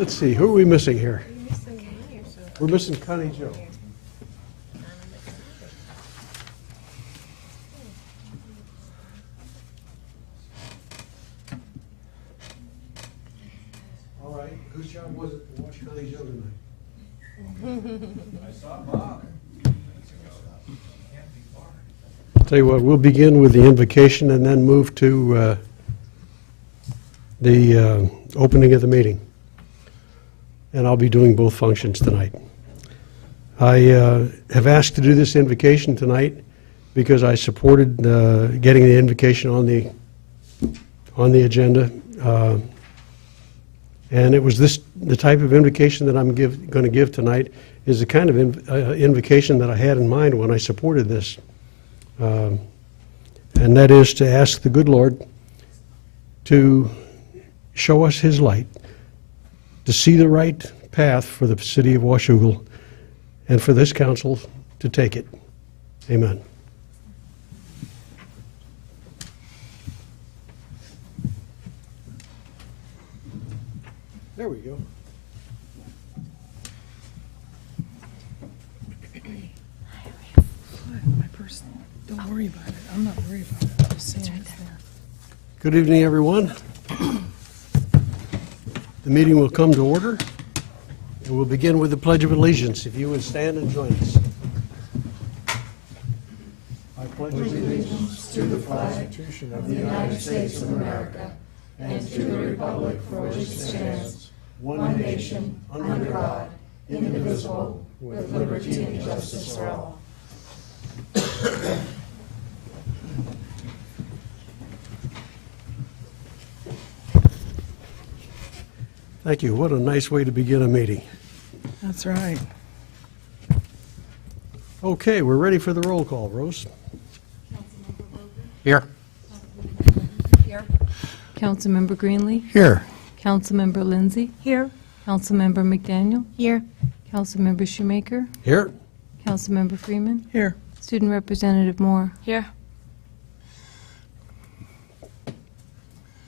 Let's see, who are we missing here? We're missing Connie Jo. All right, whose job was it to watch Connie Jo tonight? I saw Bob. Tell you what, we'll begin with the invocation and then move to the opening of the meeting. And I'll be doing both functions tonight. I have asked to do this invocation tonight because I supported getting the invocation on the agenda. And it was the type of invocation that I'm going to give tonight is the kind of invocation that I had in mind when I supported this. And that is to ask the good Lord to show us his light, to see the right path for the city of Washougal, and for this council to take it. Amen. There we go. My purse. Don't worry about it. I'm not worried about it. I'm just saying it's there. Good evening, everyone. The meeting will come to order, and we'll begin with the Pledge of Allegiance. If you would stand and join us. I pledge allegiance to the flag of the United States of America and to the republic for which it stands, one nation, under God, indivisible, with liberty and justice for all. Thank you. What a nice way to begin a meeting. That's right. Okay, we're ready for the roll call. Rose? Here. Here. Councilmember Greenlee. Here. Councilmember Lindsay. Here. Councilmember McDaniel. Here. Councilmember Shoemaker. Here. Councilmember Freeman. Here. Student Representative Moore. Here.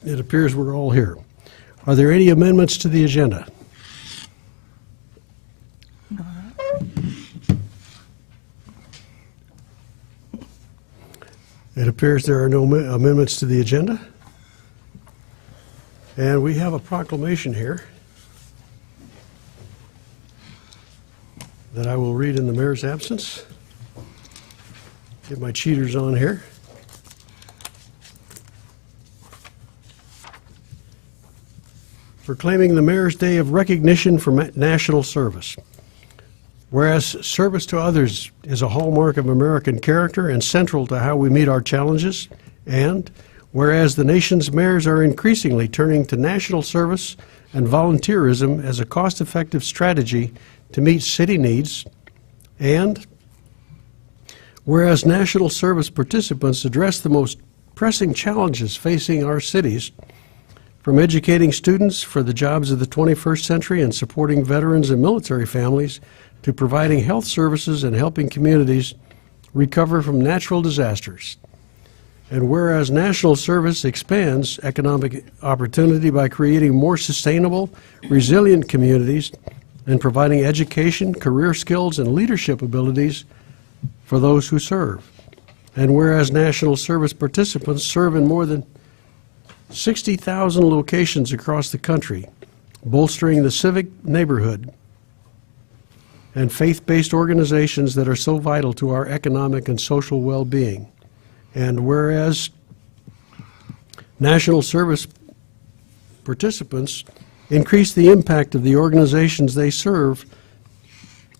It appears we're all here. Are there any amendments to the agenda? It appears there are no amendments to the agenda. And we have a proclamation here that I will read in the mayor's absence. Get my cheaters on here. Proclaiming the Mayor's Day of Recognition for National Service. Whereas service to others is a hallmark of American character and central to how we meet our challenges, and whereas the nation's mayors are increasingly turning to national service and volunteerism as a cost-effective strategy to meet city needs, and whereas national service participants address the most pressing challenges facing our cities, from educating students for the jobs of the 21st century and supporting veterans and military families to providing health services and helping communities recover from natural disasters. And whereas national service expands economic opportunity by creating more sustainable, resilient communities and providing education, career skills, and leadership abilities for those who serve. And whereas national service participants serve in more than 60,000 locations across the country, bolstering the civic neighborhood and faith-based organizations that are so vital to our economic and social well-being. And whereas national service participants increase the impact of the organizations they serve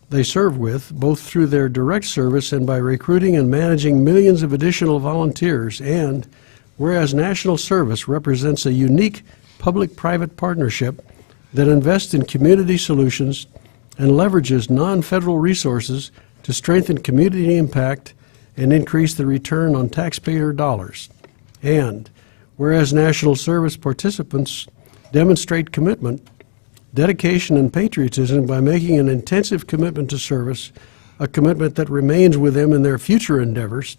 with, both through their direct service and by recruiting and managing millions of additional volunteers, and whereas national service represents a unique public-private partnership that invests in community solutions and leverages non-federal resources to strengthen community impact and increase the return on taxpayer dollars. And whereas national service participants demonstrate commitment, dedication, and patriotism by making an intensive commitment to service, a commitment that remains with them in their future endeavors.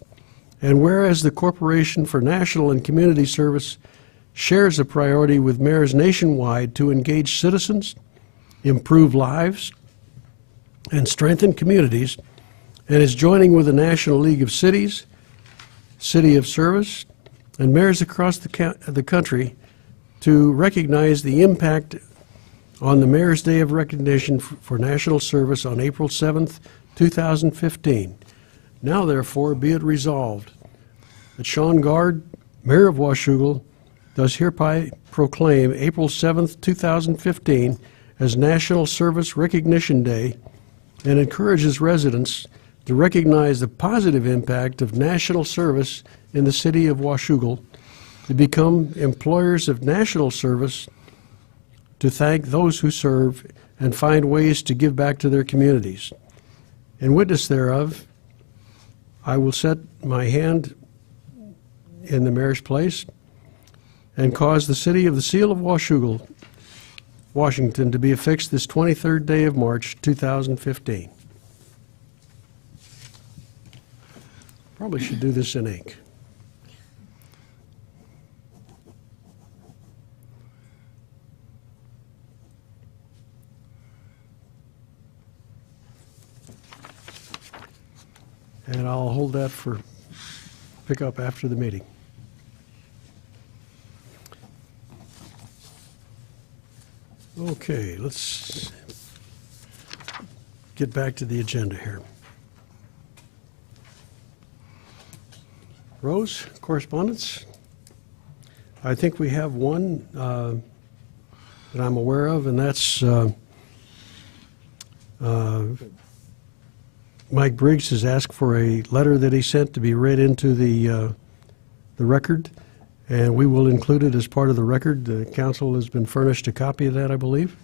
And whereas the Corporation for National and Community Service shares a priority with mayors nationwide to engage citizens improve lives, and strengthen communities, and is joining with the National League of Cities, City of Service, and mayors across the country to recognize the impact on the Mayor's Day of Recognition for National Service on April 7th, 2015. Now, therefore, be it resolved that Sean Gard, Mayor of Washougal, does hereby proclaim April 7th, 2015 as National Service Recognition Day and encourages residents to recognize the positive impact of national service in the city of Washougal, to become employers of national service, to thank those who serve, and find ways to give back to their communities. In witness thereof, I will set my hand in the mayor's place and cause the city of the Seal of Washougal, Washington, to be affixed this 23rd day of March, 2015. Probably should do this in ink. And I'll hold that for pickup after the meeting. Okay, let's get back to the agenda here. Rose, correspondence? I think we have one that I'm aware of, and that's Mike Briggs has asked for a letter that he sent to be read into the record, and we will include it as part of the record. The council has been furnished a copy of that, I believe.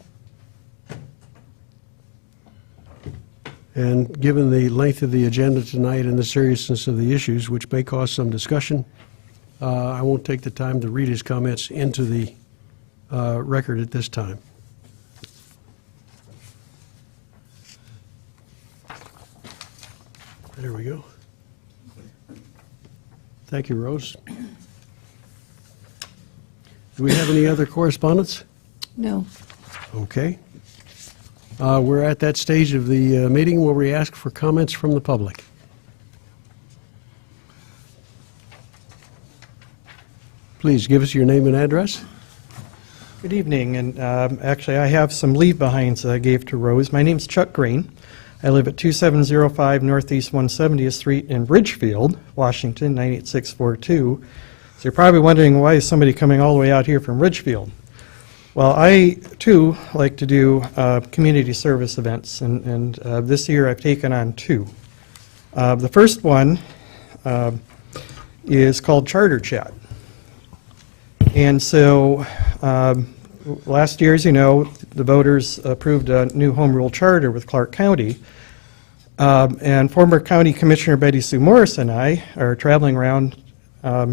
And given the length of the agenda tonight and the seriousness of the issues, which may cause some discussion, I won't take the time to read his comments into the record at this time. There we go. Thank you, Rose. Do we have any other correspondence? No. Okay. We're at that stage of the meeting where we ask for comments from the public. Please give us your name and address. Good evening, and actually I have some leave-behinds that I gave to Rose. My name's Chuck Green. I live at 2705 Northeast 170th Street in Ridgefield, Washington, 98642. So you're probably wondering, why is somebody coming all the way out here from Ridgefield? Well, I, too, like to do community service events, and this year I've taken on two. The first one is called Charter Chat. And so last year, as you know, the voters approved a new home rule charter with Clark County. And former County Commissioner Betty Sue Morris and I are traveling around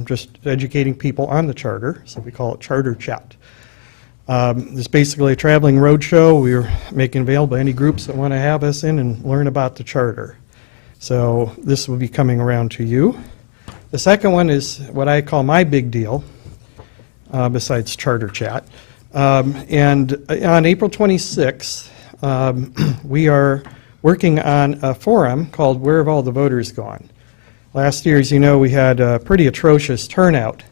just educating people on the charter, so we call it Charter Chat. It's basically a traveling roadshow. We're making available any groups that want to have us in and learn about the charter. So this will be coming around to you. The second one is what I call my big deal, besides Charter Chat. And on April 26th, we are working on a forum called Where Have All the Voters Gone? Last year, as you know, we had a pretty atrocious turnout,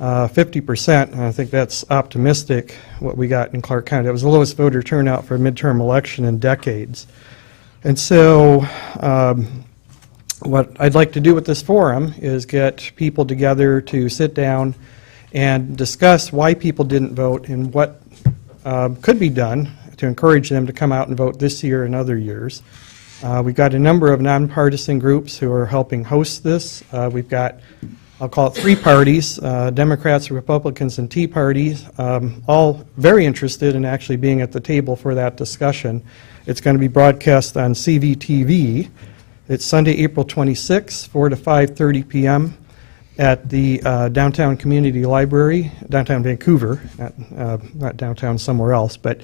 50%, and I think that's optimistic, what we got in Clark County. That was the lowest voter turnout for a midterm election in decades. And so what I'd like to do with this forum is get people together to sit down and discuss why people didn't vote and what could be done to encourage them to come out and vote this year and other years. We've got a number of nonpartisan groups who are helping host this. We've got, I'll call it three parties, Democrats, Republicans, and Tea Party, all very interested in actually being at the table for that discussion. It's going to be broadcast on CVTV. It's Sunday, April 26th, 4 to 5:30 p.m. at the Downtown Community Library, downtown Vancouver, not downtown somewhere else, but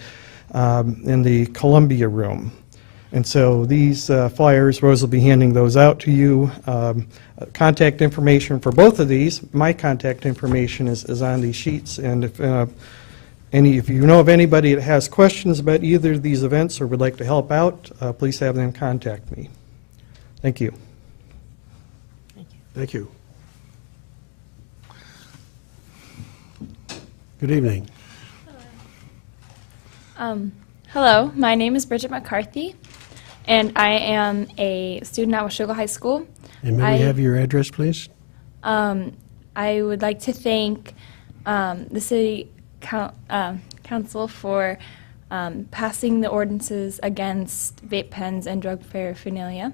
in the Columbia Room. And so these flyers, Rose will be handing those out to you. Contact information for both of these, my contact information is on these sheets, and if If you know of anybody that has questions about either of these events or would like to help out, please have them contact me. Thank you. Thank you. Good evening. Hello, my name is Bridget McCarthy, and I am a student at Washougal High School. And may we have your address, please? I would like to thank the City Council for passing the ordinances against vape pens and drug paraphernalia.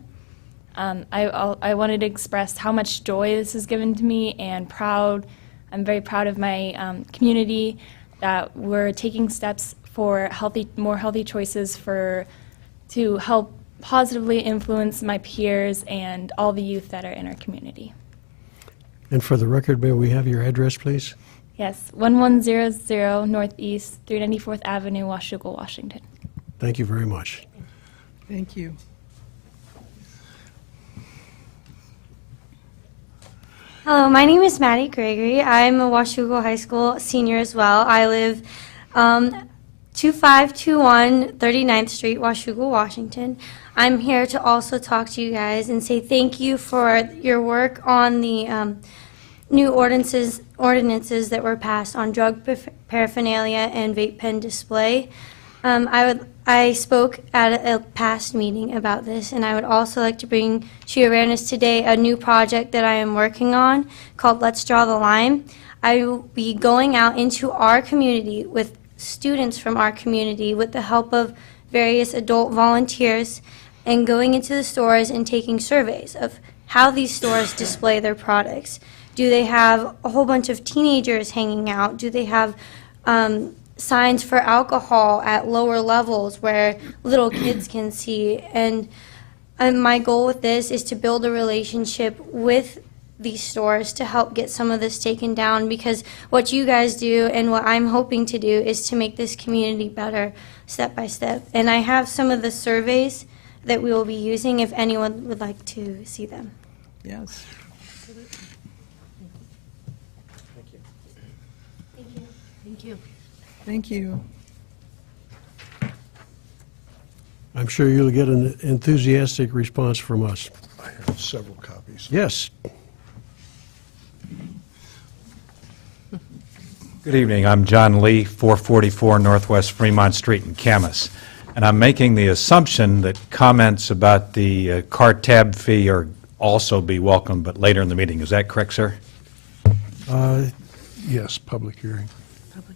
I wanted to express how much joy this has given to me, and I'm very proud of my community that we're taking steps for more healthy choices to help positively influence my peers and all the youth that are in our community. And for the record, may we have your address, please? Yes, 1100 Northeast 394th Avenue, Washougal, Washington. Thank you very much. Thank you. Hello, my name is Maddie Gregory. I'm a Washougal High School senior as well. I live 2521 39th Street, Washougal, Washington. I'm here to also talk to you guys and say thank you for your work on the new ordinances that were passed on drug paraphernalia and vape pen display. I spoke at a past meeting about this, and I would also like to bring to your awareness today a new project that I am working on called Let's Draw the Line. I will be going out into our community with students from our community with the help of various adult volunteers and going into the stores and taking surveys of how these stores display their products. Do they have a whole bunch of teenagers hanging out? Do they have signs for alcohol at lower levels where little kids can see? And my goal with this is to build a relationship with these stores to help get some of this taken down, because what you guys do and what I'm hoping to do is to make this community better step by step. And I have some of the surveys that we will be using if anyone would like to see them. Yes. Thank you. I'm sure you'll get an enthusiastic response from us. I have several copies. Yes. Good evening. I'm John Lee, 444 Northwest Fremont Street in Camas. And I'm making the assumption that comments about the car tab fee are also be welcome, but later in the meeting. Is that correct, sir? Yes, public hearing.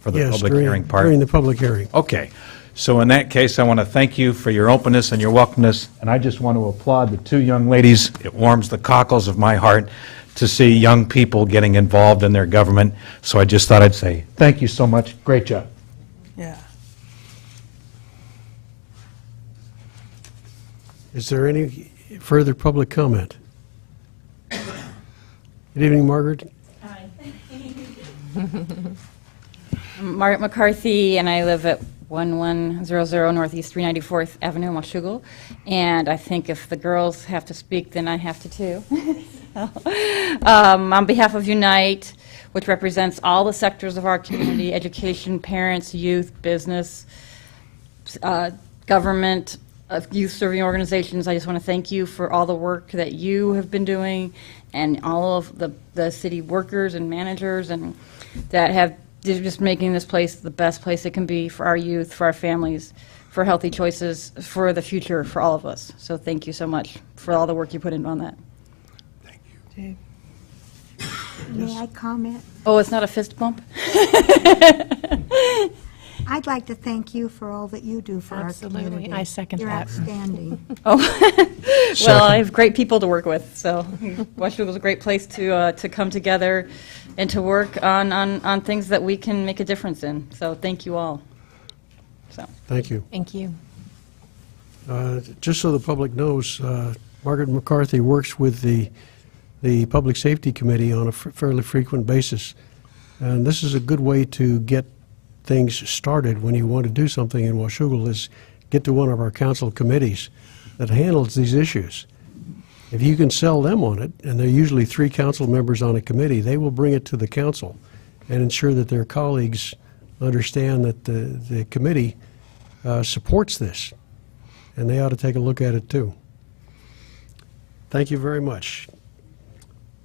For the Yes, public during- hearing part? During the public hearing. Okay. So in that case, I want to thank you for your openness and your welcomeness, and I just want to applaud the two young ladies. It warms the cockles of my heart to see young people getting involved in their government, so I just thought I'd say thank you so much. Great job. Yeah. Is there any further public comment? Good evening, Margaret. I'm Margaret McCarthy, and I live at 1100 Northeast 394th Avenue in Washougal. And I think if the girls have to speak, then I have to too. On behalf of Unite, which represents all the sectors of our community, education, parents, youth, business, government, youth serving organizations, I just want to thank you for all the work that you have been doing, and all of the city workers and managers and that have just making this place the best place it can be for our youth, for our families, for healthy choices, for the future, for all of us. So thank you so much for all the work you put in on that. Okay. May I comment? Oh, it's not a fist bump? I'd like to thank you for all that you do for our Absolutely. community. I second You're that. outstanding. Oh, well, I have great people to work with, so Washougal was a great place to come together and to work on things that we can make a difference in. So thank you all. So. Thank you. Thank you. Just so the public knows, Margaret McCarthy works with the Public Safety Committee on a fairly frequent basis. And this is a good way to get things started when you want to do something in Washougal, is get to one of our council committees that handles these issues. If you can sell them on it, and there are usually 3 council members on a committee, they will bring it to the council and ensure that their colleagues understand that the committee supports this, and they ought to take a look at it too. Thank you very much.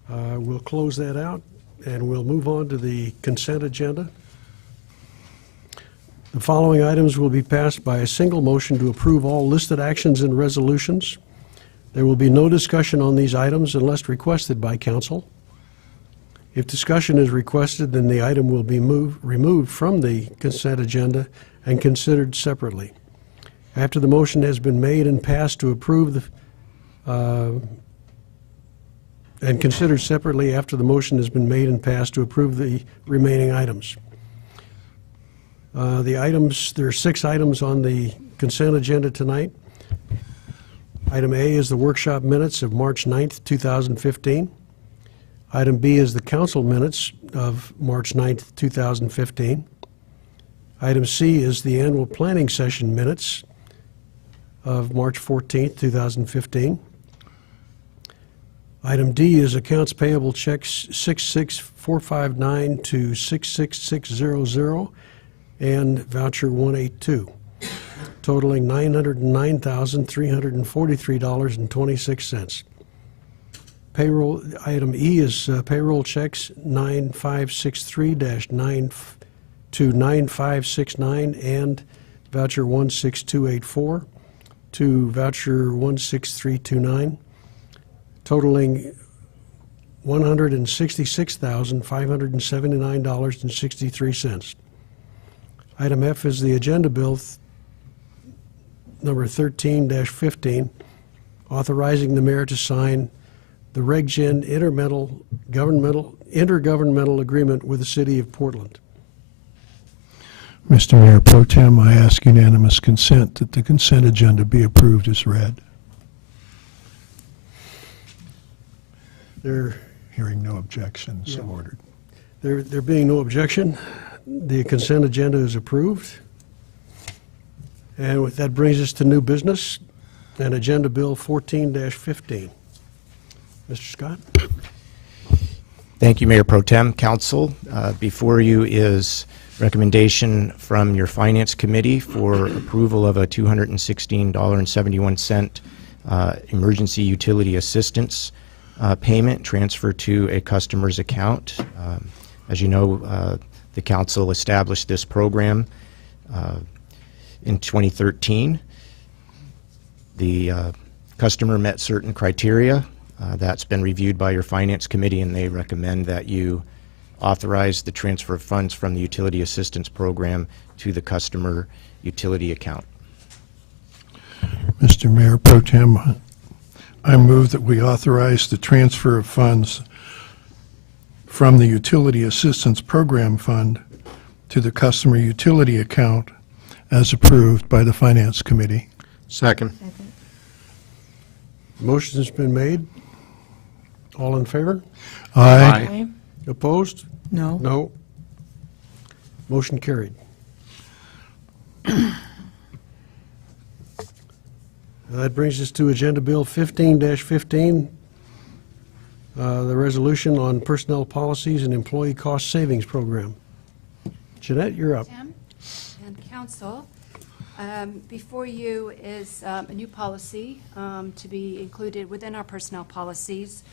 We'll close that out, and we'll move on to the consent agenda. The following items will be passed by a single motion to approve all listed actions and resolutions. There will be no discussion on these items unless requested by council. If discussion is requested, then the item will be removed from the consent agenda and considered separately. After the motion has been made and passed to approve and considered separately after the motion has been made and passed to approve the remaining items. There are 6 items on the consent agenda tonight. Item A is the workshop minutes of March 9th, 2015. Item B is the council minutes of March 9th, 2015. Item C is the annual planning session minutes of March 14th, 2015. Item D is accounts payable checks 66459 to 66600 and voucher 182, totaling $909,343.26. Payroll, item E is payroll checks 9563-9 to 9569 and voucher 16284 to voucher 16329, totaling $166,579.63. Item F is the agenda bill number 13-15, authorizing the mayor to sign the RegGen intergovernmental agreement with the city of Portland. Mr. Mayor Pro Tem, I ask unanimous consent that the consent agenda be approved as read. Hearing no objection, so ordered. There being no objection, the consent agenda is approved. And that brings us to new business and Agenda Bill 14-15. Mr. Scott? Thank you, Mayor Pro Tem. Council, before you is recommendation from your Finance Committee for approval of a $216.71 emergency utility assistance payment transfer to a customer's account. As you know, the council established this program in 2013. The customer met certain criteria. That's been reviewed by your Finance Committee, and they recommend that you authorize the transfer of funds from the Utility Assistance Program to the customer utility account. Mr. Mayor Pro Tem, I move that we authorize the transfer of funds from the Utility Assistance Program Fund to the customer utility account as approved by the Finance Committee. Second. Motion has been made. All in favor? Aye. Opposed? No. No. Motion carried. That brings us to Agenda Bill 15-15, the resolution on personnel policies and employee cost savings program. Jeanette, you're up. Tim and the council. Before you is a new policy to be included within our personnel policies.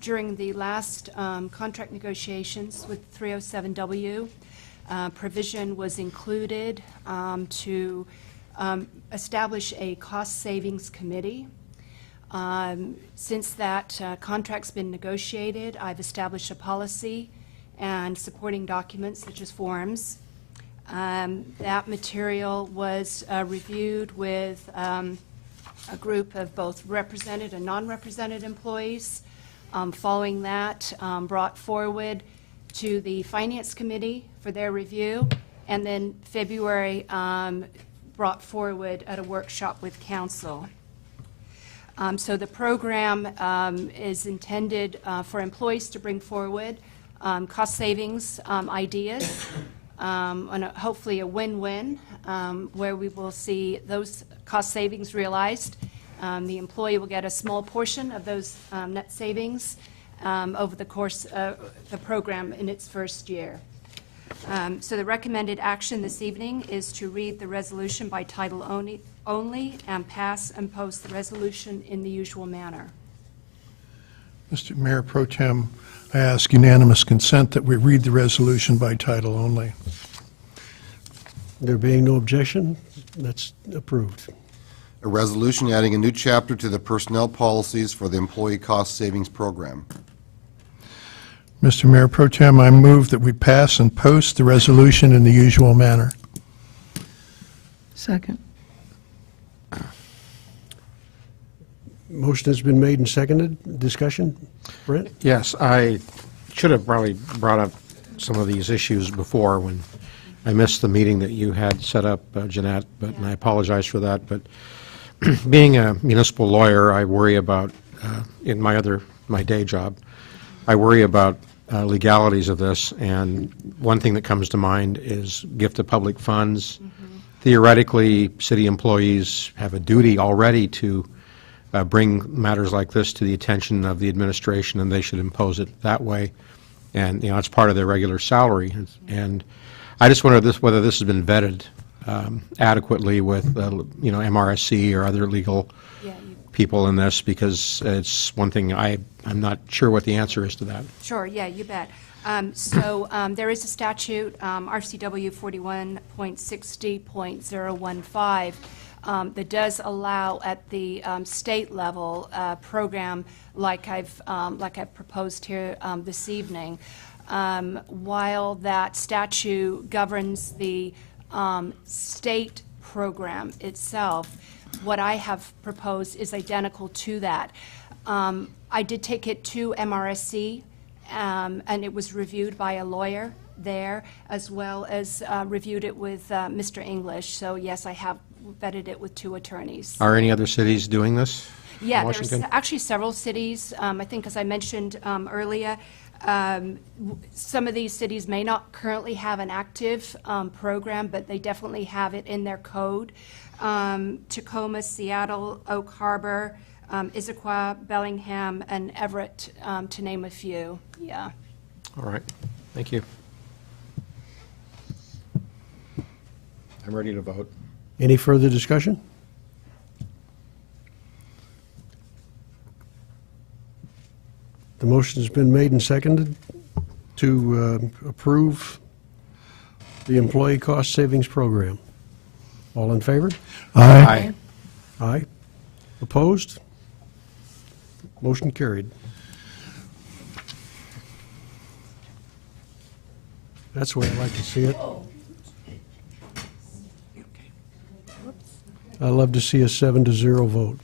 During the last contract negotiations with 307W, provision was included to establish a cost savings committee. Since that contract's been negotiated, I've established a policy and supporting documents such as forms. That material was reviewed with a group of both represented and non-represented employees. Following that, brought forward to the Finance Committee for their review, and then February brought forward at a workshop with Council. So the program is intended for employees to bring forward cost savings ideas, on hopefully a win-win, where we will see those cost savings realized. The employee will get a small portion of those net savings over the course of the program in its first year. So the recommended action this evening is to read the resolution by title only and pass and post the resolution in the usual manner. Mr. Mayor Pro Tem, I ask unanimous consent that we read the resolution by title only. There being no objection, that's approved. A resolution adding a new chapter to the personnel policies for the Employee Cost Savings Program. Mr. Mayor Pro Tem, I move that we pass and post the resolution in the usual manner. Second. Motion has been made and seconded. Discussion? Brent? Yes, I should have probably brought up some of these issues before when I missed the meeting that you had set up, Jeanette, and I apologize for that. But being a municipal lawyer, I worry about, in my day job, I worry about legalities of this, and one thing that comes to mind is gift of public funds. Theoretically, city employees have a duty already to bring matters like this to the attention of the administration, and they should impose it that way. And, it's part of their regular salary. And I just wonder whether this has been vetted adequately with, MRSC or other legal people in this, because it's one thing I'm not sure what the answer is to that. Sure, yeah, you bet. So there is a statute, RCW 41.60.015, that does allow at the state level program like I've proposed here this evening. While that statute governs the state program itself, what I have proposed is identical to that. I did take it to MRSC, and it was reviewed by a lawyer there, as well as reviewed it with Mr. English. So yes, I have vetted it with 2 attorneys. Are any other cities doing this? Yeah, in there's Washington? actually several cities. I think, as I mentioned earlier, some of these cities may not currently have an active program, but they definitely have it in their code. Tacoma, Seattle, Oak Harbor, Issaquah, Bellingham, and Everett, to name a few. Yeah. All right, thank you. I'm ready to vote. Any further discussion? The motion has been made and seconded to approve the Employee Cost Savings Program. All in favor? Aye. Aye. Opposed? Motion carried. That's the way I like to see it. I love to see a 7-0 vote.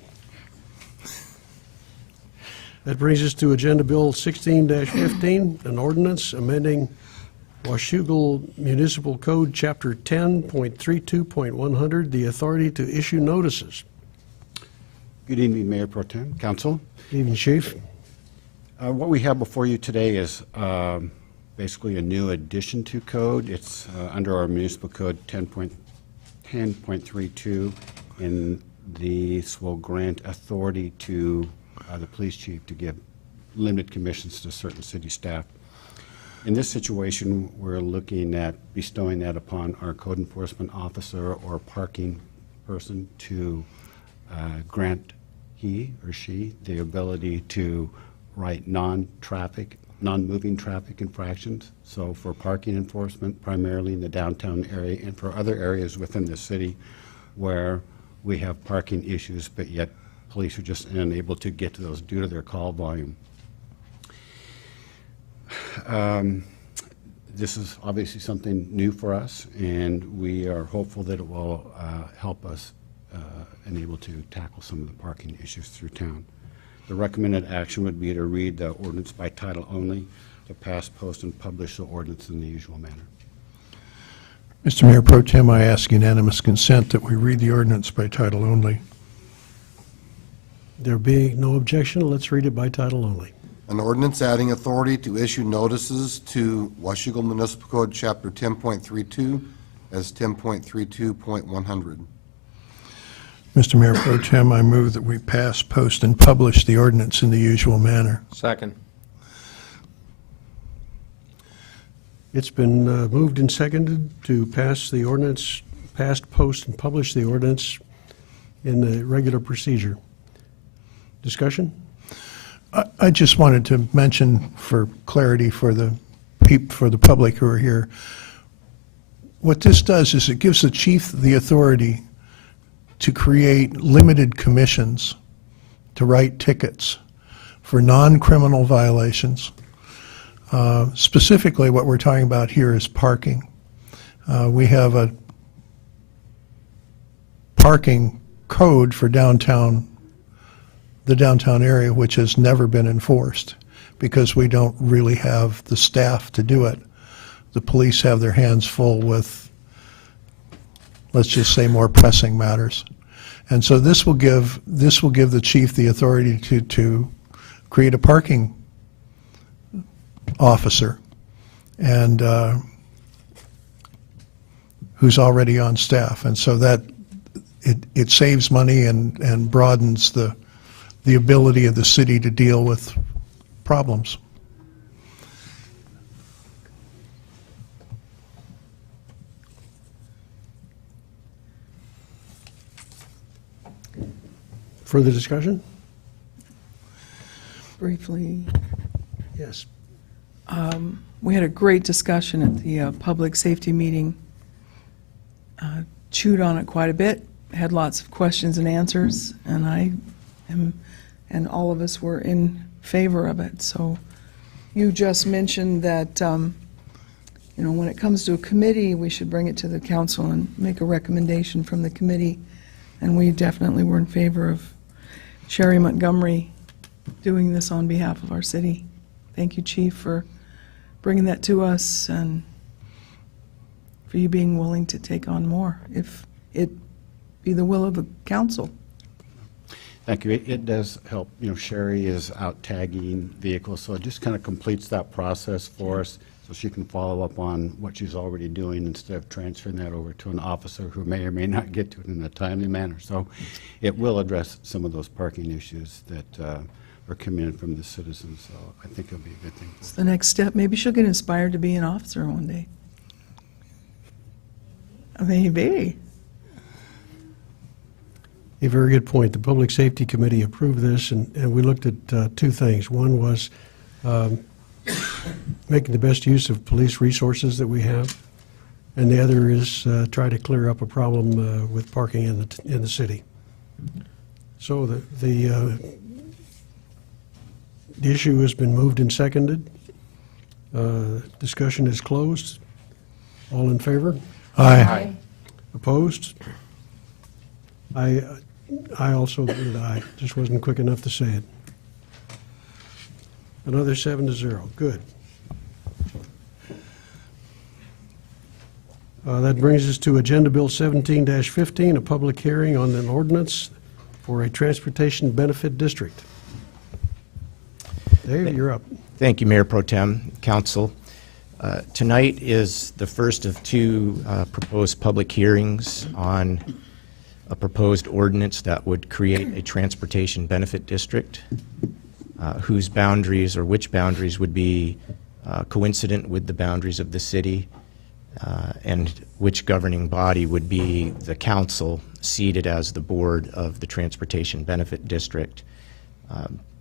That brings us to Agenda Bill 16-15, an ordinance amending Washougal Municipal Code, Chapter 10.32.100, the authority to issue notices. Good evening, Mayor Pro Tem, Council. Evening, Chief. What we have before you today is basically a new addition to code. It's under our municipal code 10.32, and this will grant authority to the police chief to give limited commissions to certain city staff. In this situation, we're looking at bestowing that upon our code enforcement officer or parking person to grant he or she the ability to write non-moving traffic infractions. So for parking enforcement, primarily in the downtown area, and for other areas within the city where we have parking issues, but yet police are just unable to get to those due to their call volume. This is obviously something new for us, and we are hopeful that it will help us enable to tackle some of the parking issues through town. The recommended action would be to read the ordinance by title only, to pass, post, and publish the ordinance in the usual manner. Mr. Mayor Pro Tem, I ask unanimous consent that we read the ordinance by title only. There being no objection, let's read it by title only. An ordinance adding authority to issue notices to Washougal Municipal Code, Chapter 10.32 as 10.32.100. Mr. Mayor Pro Tem, I move that we pass, post, and publish the ordinance in the usual manner. Second. It's been moved and seconded to pass the ordinance, pass, post, and publish the ordinance in the regular procedure. Discussion? I just wanted to mention for clarity for the public who are here, what this does is it gives the chief the authority to create limited commissions to write tickets for non-criminal violations. Specifically, what we're talking about here is parking. We have a parking code for the downtown area, which has never been enforced because we don't really have the staff to do it. The police have their hands full with, let's just say, more pressing matters. And so this will give the chief the authority to create a parking officer and who's already on staff. And so that it saves money and broadens the ability of the city to deal with problems. Further discussion? Briefly, Yes. we had a great discussion at the public safety meeting. Chewed on it quite a bit, had lots of questions and answers, and all of us were in favor of it. So you just mentioned that, when it comes to a committee, we should bring it to the council and make a recommendation from the committee. And we definitely were in favor of Sherry Montgomery doing this on behalf of our city. Thank you, Chief, for bringing that to us and for you being willing to take on more, if it be the will of the council. Thank you. It does help. Sherry is out tagging vehicles, so it just kind of completes that process for us so she can follow up on what she's already doing instead of transferring that over to an officer who may or may not get to it in a timely manner. So it will address some of those parking issues that are coming in from the citizens. So I think it'll be a good thing. It's the next step. Maybe she'll get inspired to be an officer one day. Maybe. A very good point. The Public Safety Committee approved this, and we looked at two things. One was making the best use of police resources that we have, and the other is try to clear up a problem with parking in the city. So the issue has been moved and seconded. Discussion is closed. All in favor? Aye. Opposed? I also voted aye, just wasn't quick enough to say it. Another 7-0, good. That brings us to Agenda Bill 17-15, a public hearing on an ordinance for a transportation benefit district. Dave, you're up. Thank you, Mayor Pro Tem, Council. Tonight is the first of two proposed public hearings on a proposed ordinance that would create a transportation benefit district whose boundaries or which boundaries would be coincident with the boundaries of the city and which governing body would be the council seated as the board of the transportation benefit district.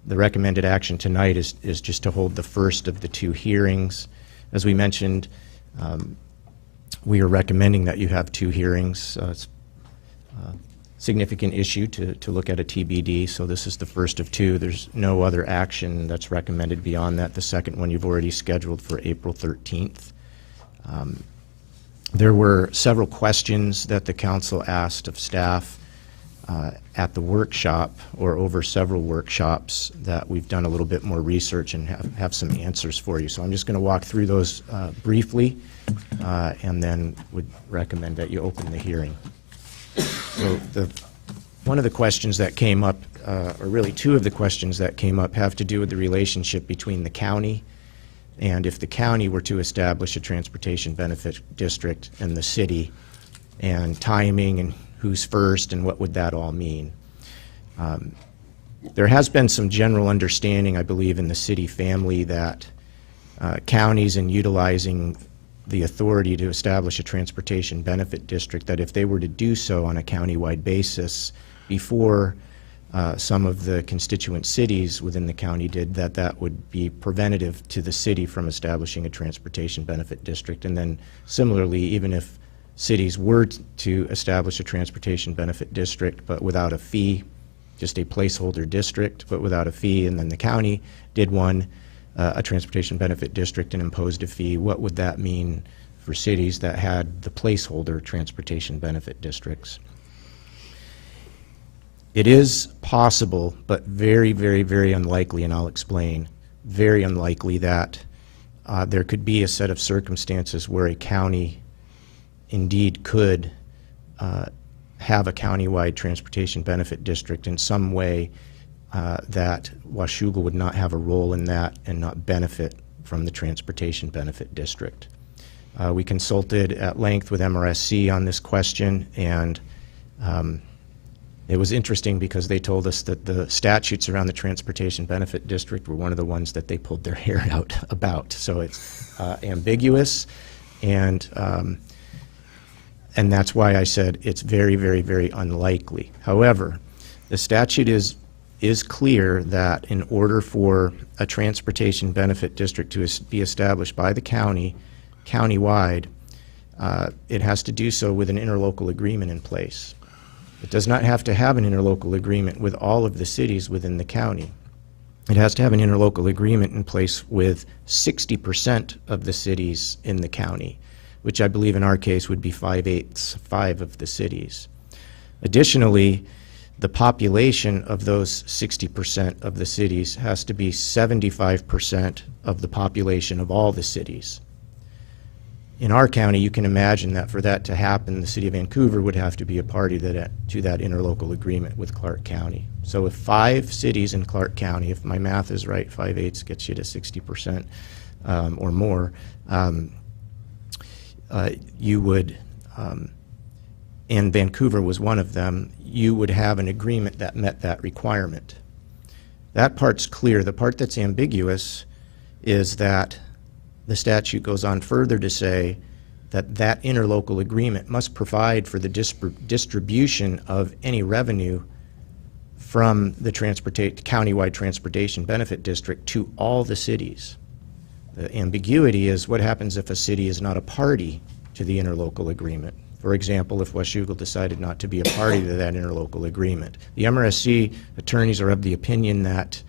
The recommended action tonight is just to hold the first of the two hearings. As we mentioned, we are recommending that you have two hearings. It's significant issue to look at a TBD, so this is the first of two. There's no other action that's recommended beyond that. The second one you've already scheduled for April 13th. There were several questions that the council asked of staff at the workshop or over several workshops that we've done a little bit more research and have some answers for you. So I'm just going to walk through those briefly and then would recommend that you open the hearing. So one of the questions that came up, or really two of the questions that came up, have to do with the relationship between the county and if the county were to establish a transportation benefit district and the city, and timing and who's first and what would that all mean. There has been some general understanding, I believe, in the city family that counties in utilizing the authority to establish a transportation benefit district, that if they were to do so on a countywide basis before some of the constituent cities within the county did, that would be preventative to the city from establishing a transportation benefit district. And then similarly, even if cities were to establish a transportation benefit district but without a fee, just a placeholder district but without a fee, and then the county did one, a transportation benefit district, and imposed a fee, what would that mean for cities that had the placeholder transportation benefit districts? It is possible, but very, very, very unlikely, and I'll explain, very unlikely that there could be a set of circumstances where a county indeed could have a countywide transportation benefit district in some way that Washougal would not have a role in that and not benefit from the transportation benefit district. We consulted at length with MRSC on this question, and it was interesting because they told us that the statutes around the transportation benefit district were one of the ones that they pulled their hair out about. So it's ambiguous, and that's why I said it's very, very, very unlikely. However, the statute is clear that in order for a transportation benefit district to be established by the county, countywide, it has to do so with an interlocal agreement in place. It does not have to have an interlocal agreement with all of the cities within the county. It has to have an interlocal agreement in place with 60% of the cities in the county, which I believe in our case would be 5/8 of the cities. Additionally, the population of those 60% of the cities has to be 75% of the population of all the cities. In our county, you can imagine that for that to happen, the city of Vancouver would have to be a party to that interlocal agreement with Clark County. So if 5 cities in Clark County, if my math is right, 5/8 gets you to 60% or more, you would, and Vancouver was one of them, you would have an agreement that met that requirement. That part's clear. The part that's ambiguous is that the statute goes on further to say that that interlocal agreement must provide for the distribution of any revenue from the countywide transportation benefit district to all the cities. The ambiguity is what happens if a city is not a party to the interlocal agreement. For example, if Washougal decided not to be a party to that interlocal agreement. The MRSC attorneys are of the opinion that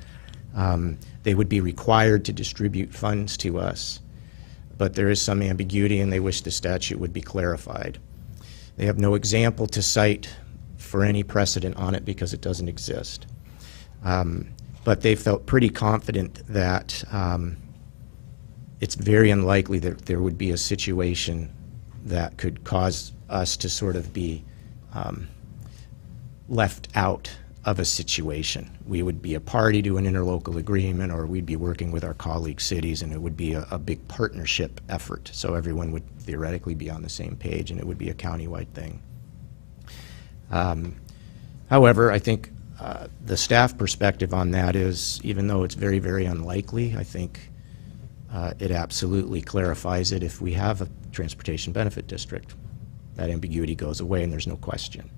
they would be required to distribute funds to us, but there is some ambiguity and they wish the statute would be clarified. They have no example to cite for any precedent on it because it doesn't exist. But they felt pretty confident that it's very unlikely that there would be a situation that could cause us to sort of be left out of a situation. We would be a party to an interlocal agreement, or we'd be working with our colleague cities, and it would be a big partnership effort. So everyone would theoretically be on the same page, and it would be a countywide thing. However, I think the staff perspective on that is, even though it's very, very unlikely, I think it absolutely clarifies it if we have a transportation benefit district. That ambiguity goes away and there's no question.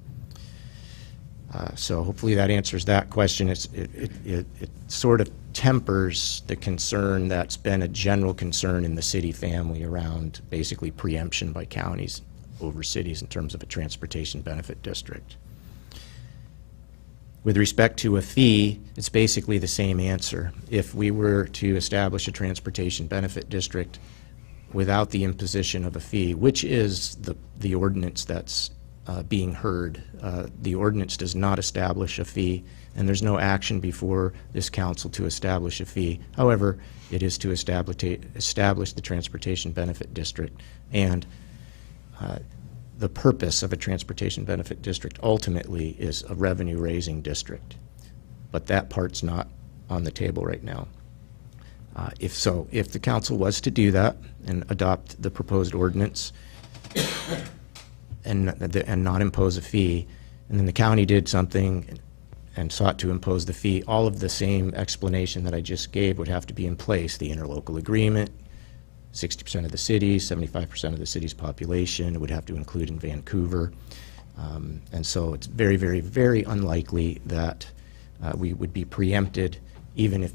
So hopefully that answers that question. It sort of tempers the concern that's been a general concern in the city family around basically preemption by counties over cities in terms of a transportation benefit district. With respect to a fee, it's basically the same answer. If we were to establish a transportation benefit district without the imposition of a fee, which is the ordinance that's being heard, the ordinance does not establish a fee, and there's no action before this council to establish a fee. However, it is to establish the transportation benefit district, and the purpose of a transportation benefit district ultimately is a revenue-raising district. But that part's not on the table right now. If the council was to do that and adopt the proposed ordinance and not impose a fee, and then the county did something and sought to impose the fee, all of the same explanation that I just gave would have to be in place. The interlocal agreement, 60% of the city, 75% of the city's population. It would have to include in Vancouver. And so it's very, very, very unlikely that we would be preempted even if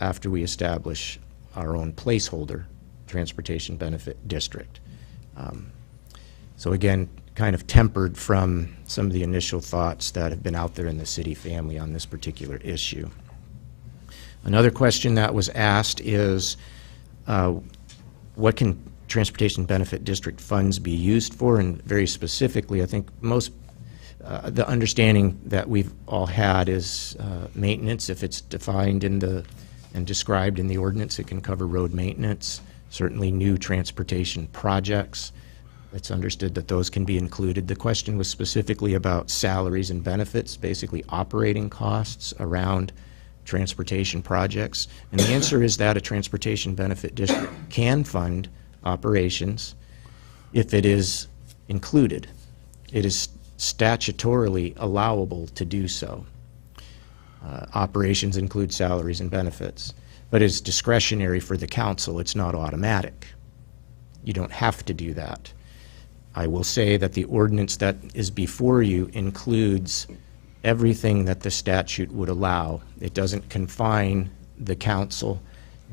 after we establish our own placeholder transportation benefit district. So again, kind of tempered from some of the initial thoughts that have been out there in the city family on this particular issue. Another question that was asked is, what can transportation benefit district funds be used for? And very specifically, I think most the understanding that we've all had is maintenance. If it's defined in the and described in the ordinance, it can cover road maintenance, certainly new transportation projects. It's understood that those can be included. The question was specifically about salaries and benefits, basically operating costs around transportation projects. And the answer is that a transportation benefit district can fund operations if it is included. It is statutorily allowable to do so. Operations include salaries and benefits, but it's discretionary for the council. It's not automatic. You don't have to do that. I will say that the ordinance that is before you includes everything that the statute would allow. It doesn't confine the council.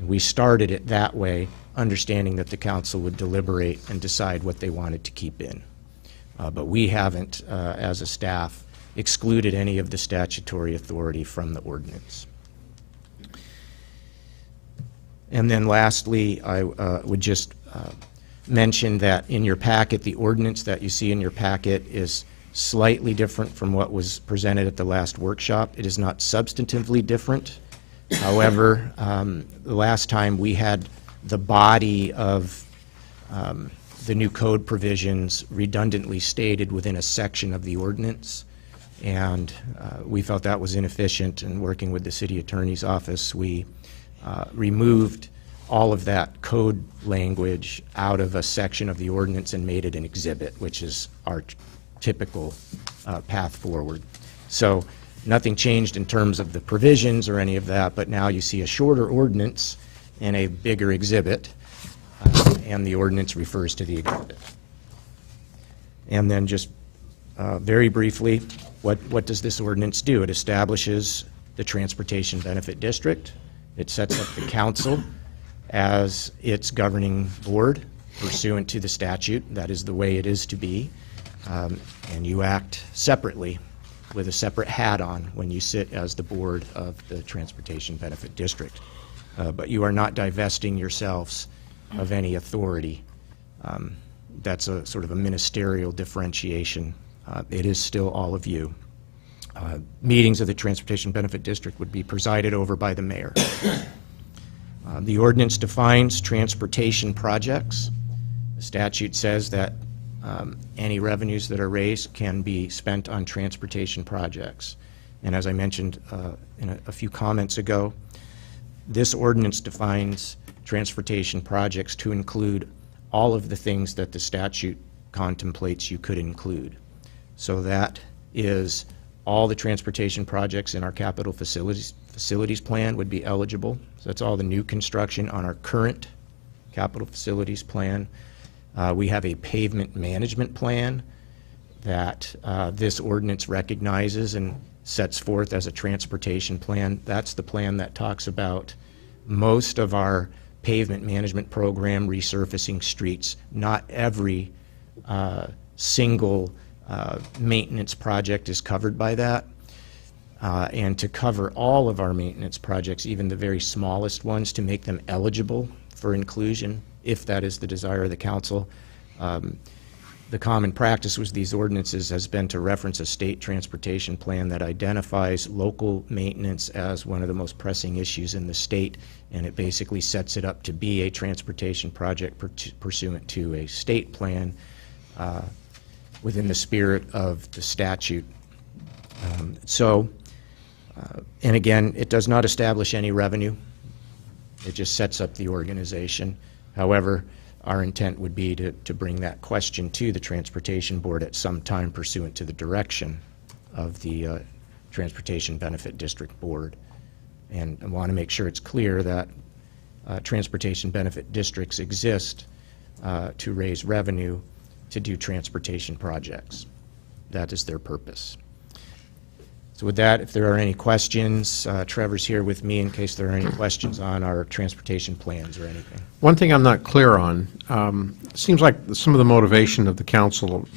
We started it that way, understanding that the council would deliberate and decide what they wanted to keep in. But we haven't, as a staff, excluded any of the statutory authority from the ordinance. And then lastly, I would just mention that in your packet, the ordinance that you see in your packet is slightly different from what was presented at the last workshop. It is not substantively different. However, the last time we had the body of the new code provisions redundantly stated within a section of the ordinance, and we felt that was inefficient. And working with the city attorney's office, we removed all of that code language out of a section of the ordinance and made it an exhibit, which is our typical path forward. So nothing changed in terms of the provisions or any of that, but now you see a shorter ordinance and a bigger exhibit, and the ordinance refers to the exhibit. And then just very briefly, what does this ordinance do? It establishes the Transportation Benefit District. It sets up the council as its governing board pursuant to the statute. That is the way it is to be. And you act separately with a separate hat on when you sit as the board of the Transportation Benefit District. But you are not divesting yourselves of any authority. That's a sort of a ministerial differentiation. It is still all of you. Meetings of the Transportation Benefit District would be presided over by the mayor. The ordinance defines transportation projects. The statute says that any revenues that are raised can be spent on transportation projects. And as I mentioned in a few comments ago, this ordinance defines transportation projects to include all of the things that the statute contemplates you could include. So that is all the transportation projects in our capital facilities plan would be eligible. So that's all the new construction on our current capital facilities plan. We have a pavement management plan that this ordinance recognizes and sets forth as a transportation plan. That's the plan that talks about most of our pavement management program resurfacing streets. Not every single maintenance project is covered by that. And to cover all of our maintenance projects, even the very smallest ones, to make them eligible for inclusion, if that is the desire of the council. The common practice with these ordinances has been to reference a state transportation plan that identifies local maintenance as one of the most pressing issues in the state, and it basically sets it up to be a transportation project pursuant to a state plan within the spirit of the statute. And again, it does not establish any revenue. It just sets up the organization. However, our intent would be to bring that question to the Transportation Board at some time pursuant to the direction of the Transportation Benefit District Board. And I want to make sure it's clear that transportation benefit districts exist to raise revenue to do transportation projects. That is their purpose. So with that, if there are any questions, Trevor's here with me in case there are any questions on our transportation plans or anything. One thing I'm not clear on, it seems like some of the motivation of the council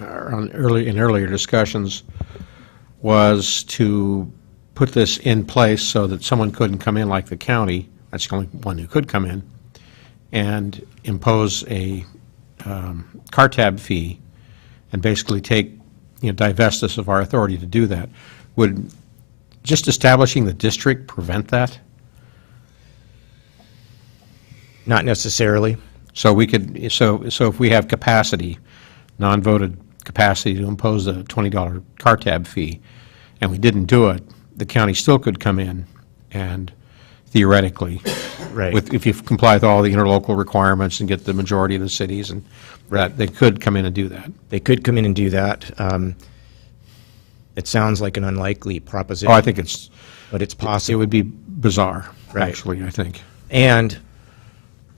in earlier discussions was to put this in place so that someone couldn't come in like the county, that's the only one who could come in, and impose a car tab fee and basically divest us of our authority to do that. Would just establishing the district prevent that? Not necessarily. So we could, so if we have capacity, non-voted capacity to impose a $20 car tab fee, and we didn't do it, the county still could come in and theoretically, Right. if you comply with all the interlocal requirements and get the majority of the cities, and that they could come in and do that. They could come in and do that. It sounds like an unlikely proposition. Oh, I think it's, but it's possible. it would be bizarre, Right. actually, I think. And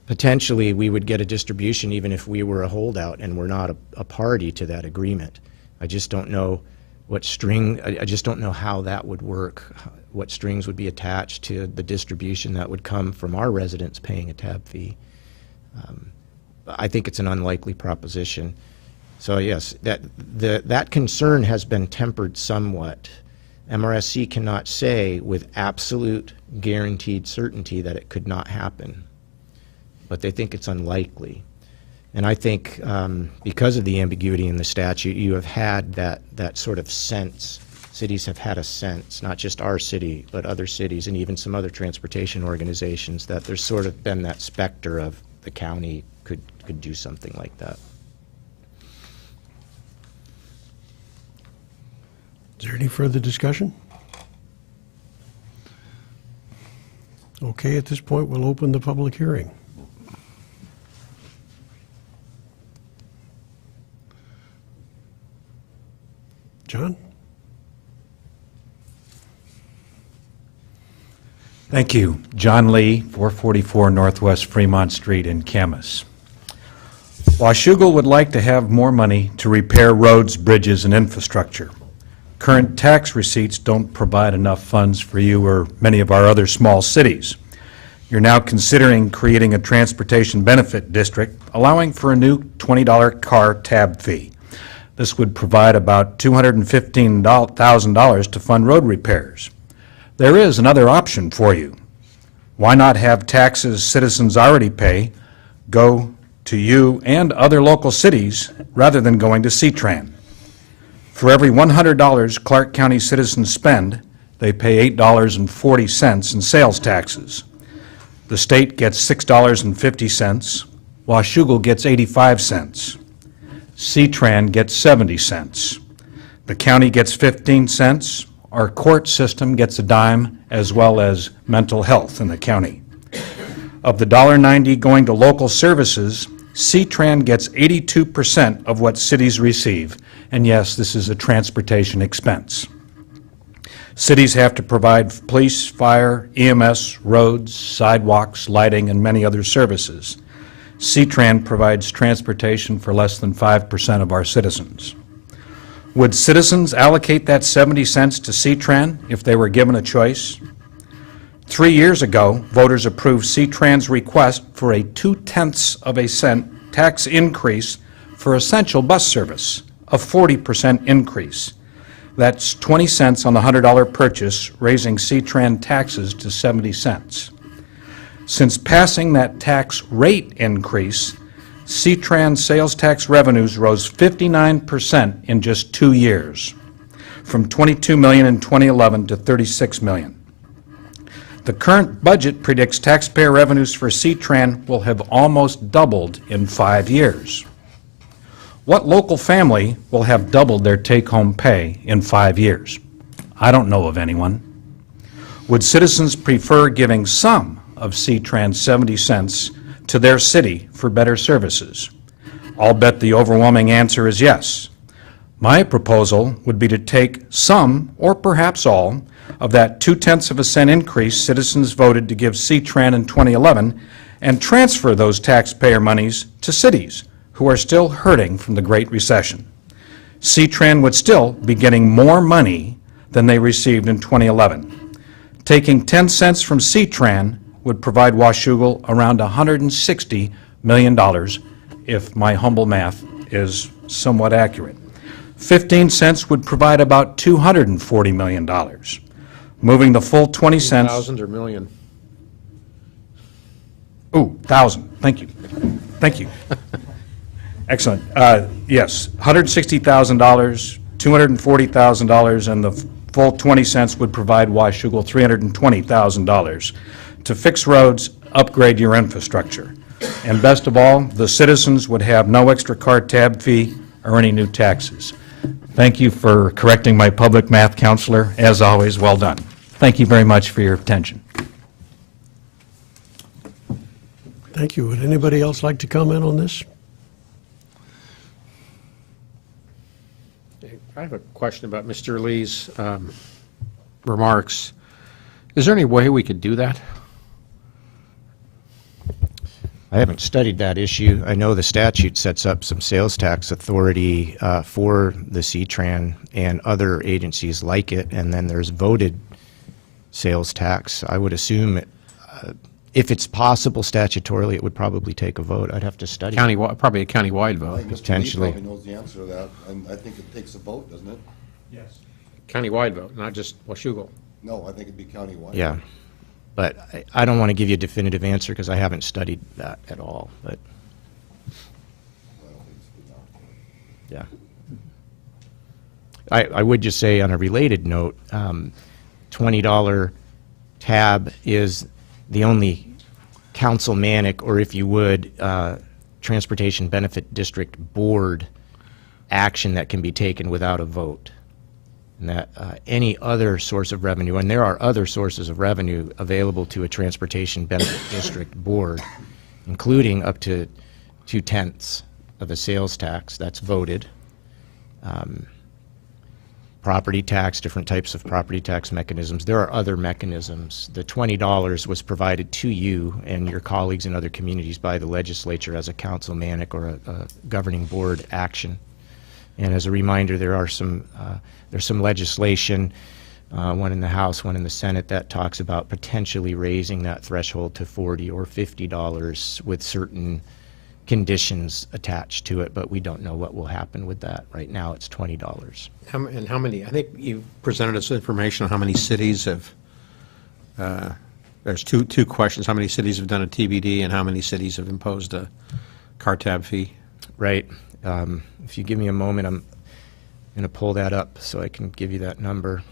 potentially, we would get a distribution even if we were a holdout and we're not a party to that agreement. I just don't know what I just don't know how that would work, what strings would be attached to the distribution that would come from our residents paying a tab fee. I think it's an unlikely proposition. So yes, that concern has been tempered somewhat. MRSC cannot say with absolute guaranteed certainty that it could not happen, but they think it's unlikely. And I think because of the ambiguity in the statute, you have had that sort of sense. Cities have had a sense, not just our city, but other cities and even some other transportation organizations, that there's sort of been that specter of the county could do something like that. Is there any further discussion? Okay, at this point, we'll open the public hearing. John? Thank you. John Lee, 444 Northwest Fremont Street in Camas. Washougal would like to have more money to repair roads, bridges, and infrastructure. Current tax receipts don't provide enough funds for you or many of our other small cities. You're now considering creating a transportation benefit district, allowing for a new $20 car tab fee. This would provide about $215,000 to fund road repairs. There is another option for you. Why not have taxes citizens already pay go to you and other local cities rather than going to C-Tran? For every $100 Clark County citizens spend, they pay $8.40 in sales taxes. The state gets $6.50, Washougal gets 85 cents. C-Tran gets 70 cents. The county gets 15 cents. Our court system gets a dime, as well as mental health in the county. Of the $1.90 going to local services, C-Tran gets 82% of what cities receive. And yes, this is a transportation expense. Cities have to provide police, fire, EMS, roads, sidewalks, lighting, and many other services. C-Tran provides transportation for less than 5% of our citizens. Would citizens allocate that 70 cents to C-Tran if they were given a choice? 3 years ago, voters approved C-Tran's request for a 0.2 cent tax increase for essential bus service, a 40% increase. That's 20 cents on the $100 purchase, raising C-Tran taxes to 70 cents. Since passing that tax rate increase, C-Tran sales tax revenues rose 59% in just 2 years, from $22 million in 2011 to $36 million. The current budget predicts taxpayer revenues for C-Tran will have almost doubled in 5 years. What local family will have doubled their take-home pay in 5 years? I don't know of anyone. Would citizens prefer giving some of C-Tran's 70 cents to their city for better services? I'll bet the overwhelming answer is yes. My proposal would be to take some, or perhaps all, Of that 0.2 cent increase, citizens voted to give C-Tran in 2011 and transfer those taxpayer monies to cities who are still hurting from the Great Recession. C-Tran would still be getting more money than they received in 2011. Taking 10 cents from C-Tran would provide Washougal around $160 million, if my humble math is somewhat accurate. 15 cents would provide about $240 million. Moving the full 20 cents... Thousand or million? Ooh, thousand. Thank you. Thank you. Excellent. Yes, $160,000, $240,000, and the full 20 cents would provide Washougal $320,000 to fix roads, upgrade your infrastructure. And best of all, the citizens would have no extra car tab fee or any new taxes. Thank you for correcting my public math counselor. As always, well done. Thank you very much for your attention. Thank you. Would anybody else like to comment on this? I have a question about Mr. Lee's remarks. Is there any way we could do that? I haven't studied that issue. I know the statute sets up some sales tax authority for the C-Tran and other agencies like it, and then there's voted sales tax. I would assume if it's possible statutorily, it would probably take a vote. I'd have to study. Probably a county-wide vote. I think Mr. Lee Potentially. probably knows the answer to that, and I think it takes a vote, doesn't it? Yes. County-wide vote, not just Washougal. No, I think it'd be countywide. Yeah. But I don't want to give you a definitive answer because I haven't studied that at all. But yeah. I would just say on a related note, $20 tab is the only council-manic, or if you would, Transportation Benefit District Board action that can be taken without a vote. And that any other source of revenue, and there are other sources of revenue available to a Transportation Benefit District Board, including up to 0.2 of a sales tax that's voted. Property tax, different types of property tax mechanisms. There are other mechanisms. The $20 was provided to you and your colleagues in other communities by the legislature as a council-manic or a governing board action. And as a reminder, there's some legislation, one in the House, one in the Senate, that talks about potentially raising that threshold to $40 or $50 with certain conditions attached to it, but we don't know what will happen with that. Right now, it's $20. And how many, I think you presented us information on how many cities have, there's two questions, how many cities have done a TBD and how many cities have imposed a car tab fee? Right. If you give me a moment, I'm going to pull that up so I can give you that number.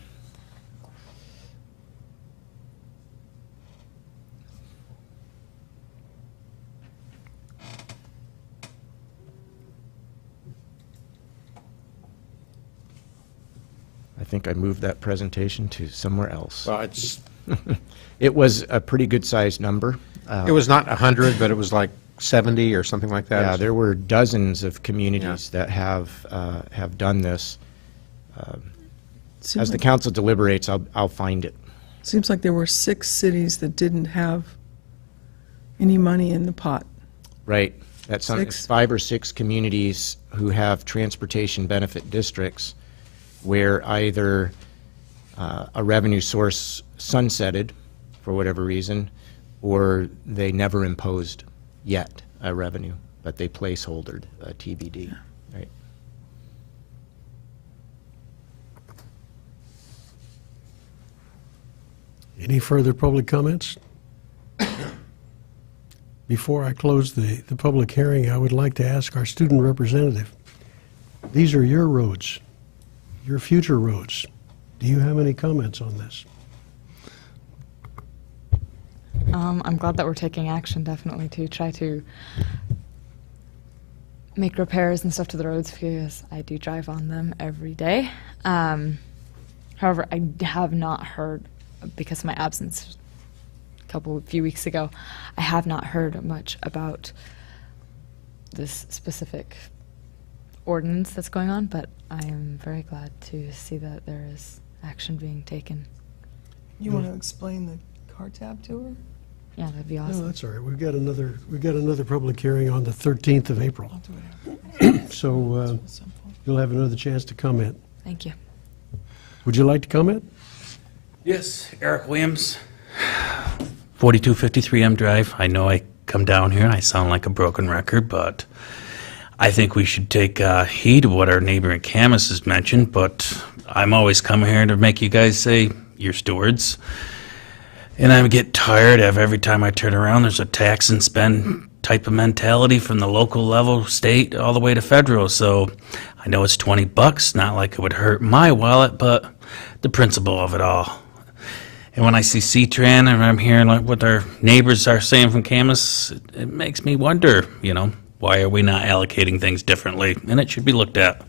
I think I moved that presentation to somewhere else. Well, it's... It was a pretty good-sized number. It was not 100, but it was like 70 or something like that. Yeah, there were dozens of communities that have done this. As the council deliberates, I'll find it. Seems like there were 6 cities that didn't have any money in the pot. Right. That's 6? 5 or 6 communities who have transportation benefit districts where either a revenue source sunsetted for whatever reason, or they never imposed yet a revenue, but they placeholdered a TBD. Right. Any further public comments? Before I close the public hearing, I would like to ask our student representative, these are your roads, your future roads. Do you have any comments on this? I'm glad that we're taking action, definitely, to try to make repairs and stuff to the roads, because I do drive on them every day. However, I have not heard, because of my absence a few weeks ago, I have not heard much about this specific ordinance that's going on, but I am very glad to see that there is action being taken. You want to explain the car tab to her? Yeah, that'd be No, awesome. that's all right. We've got another public hearing on the 13th of April. I'll do it after. So you'll have another chance to comment. Thank you. Would you like to comment? Yes, Eric Williams, 4253 M Drive. I know I come down here and I sound like a broken record, but I think we should take heed of what our neighbor in Camas has mentioned, but I'm always coming here to make you guys say you're stewards. And I get tired of every time I turn around, there's a tax and spend type of mentality from the local level, state, all the way to federal. So I know it's $20, not like it would hurt my wallet, but the principle of it all. And when I see C-Tran and I'm hearing like what our neighbors are saying from Camas, it makes me wonder, why are we not allocating things differently? And it should be looked at.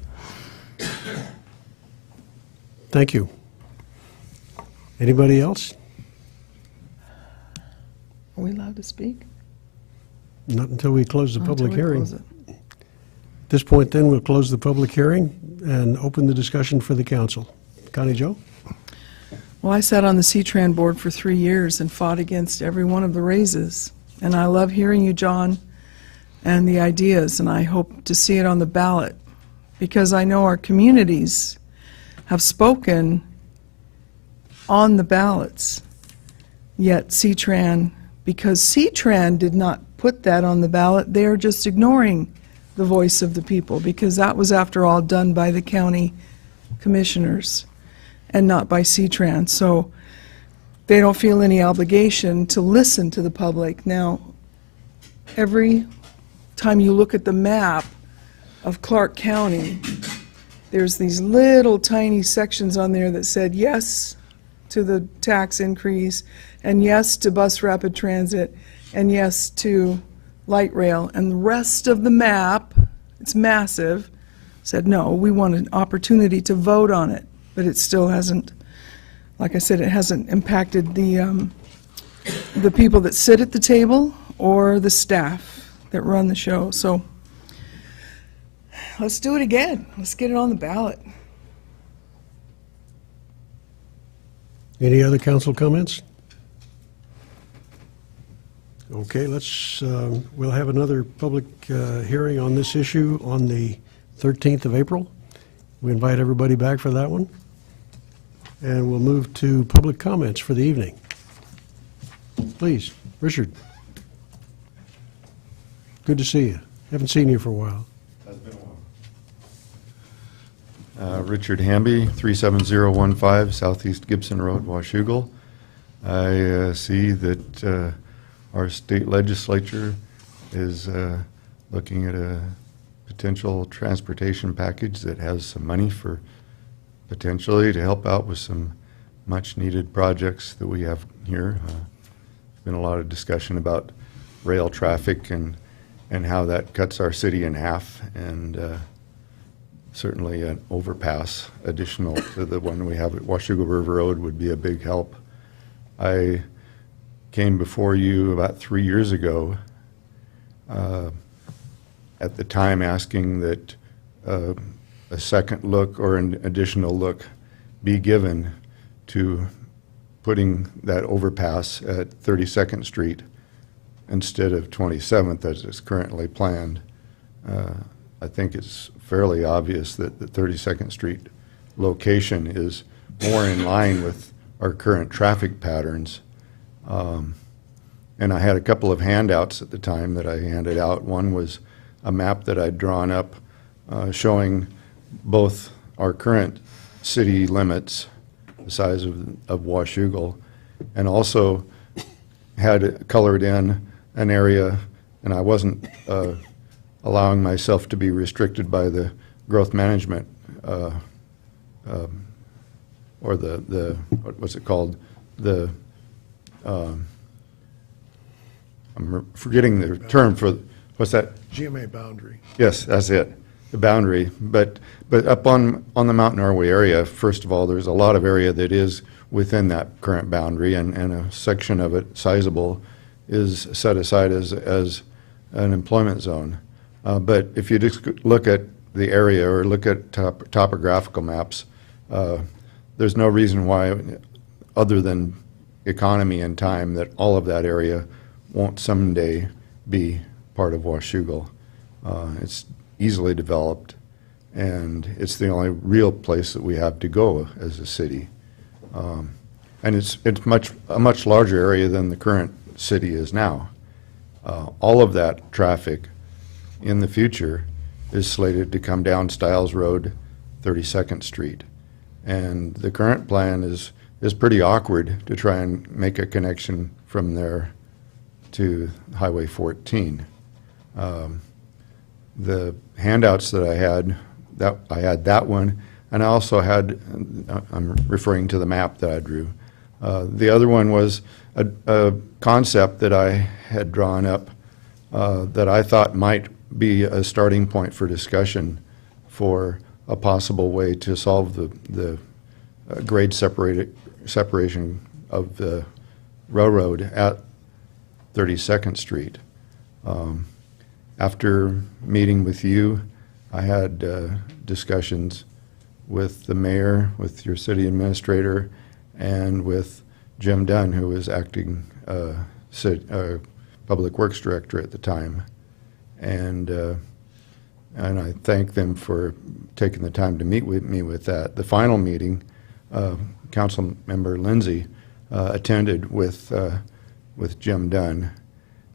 Thank you. Anybody else? Are we allowed to speak? Not until we close the Until public we hearing. close it. At this point, then, we'll close the public hearing and open the discussion for the council. Connie Jo? Well, I sat on the C-Tran board for 3 years and fought against every one of the raises. And I love hearing you, John, and the ideas, and I hope to see it on the ballot, because I know our communities have spoken on the ballots. Yet C-Tran, because C-Tran did not put that on the ballot, they're just ignoring the voice of the people, because that was, after all, done by the county commissioners and not by C-Tran. So they don't feel any obligation to listen to the public. Now, every time you look at the map of Clark County, there's these little tiny sections on there that said yes to the tax increase, and yes to bus rapid transit, and yes to light rail. And the rest of the map, it's massive, said no, we want an opportunity to vote on it. But it still hasn't, like I said, it hasn't impacted the people that sit at the table or the staff that run the show. So let's do it again. Let's get it on the ballot. Any other council comments? Okay, we'll have another public hearing on this issue on the 13th of April. We invite everybody back for that one. And we'll move to public comments for the evening. Please, Richard. Good to see you. Haven't seen you for a while. Richard Hamby, 37015 Southeast Gibson Road, Washougal. I see that our state legislature is looking at a potential transportation package that has some money for potentially to help out with some much-needed projects that we have here. There's been a lot of discussion about rail traffic and how that cuts our city in half, and certainly an overpass additional to the one we have at Washougal River Road would be a big help. I came before you about 3 years ago, at the time asking that a second look or an additional look be given to putting that overpass at 32nd Street instead of 27th as is currently planned. I think it's fairly obvious that the 32nd Street location is more in line with our current traffic patterns. And I had a couple of handouts at the time that I handed out. One was a map that I'd drawn up showing both our current city limits, the size of Washougal, and also had colored in an area, and I wasn't allowing myself to be restricted by the growth management or the what was it called? I'm forgetting the term for, what's that? GMA boundary. Yes, that's it, the boundary. But up on the Mount Norway area, first of all, there's a lot of area that is within that current boundary, and a section of it, sizable, is set aside as an employment zone. But if you just look at the area or look at topographical maps, there's no reason why other than economy and time, that all of that area won't someday be part of Washougal. It's easily developed, and it's the only real place that we have to go as a city. And it's a much larger area than the current city is now. All of that traffic in the future is slated to come down Stiles Road, 32nd Street. And the current plan is pretty awkward to try and make a connection from there to Highway 14. The handouts that I had that one, and I also had, I'm referring to the map that I drew. The other one was a concept that I had drawn up that I thought might be a starting point for discussion for a possible way to solve the grade separation of the railroad at 32nd Street. After meeting with you, I had discussions with the mayor, with your city administrator, and with Jim Dunn, who was acting Public Works Director at the time. And I thank them for taking the time to meet with me with that. The final meeting, Council Member Lindsay attended with Jim Dunn.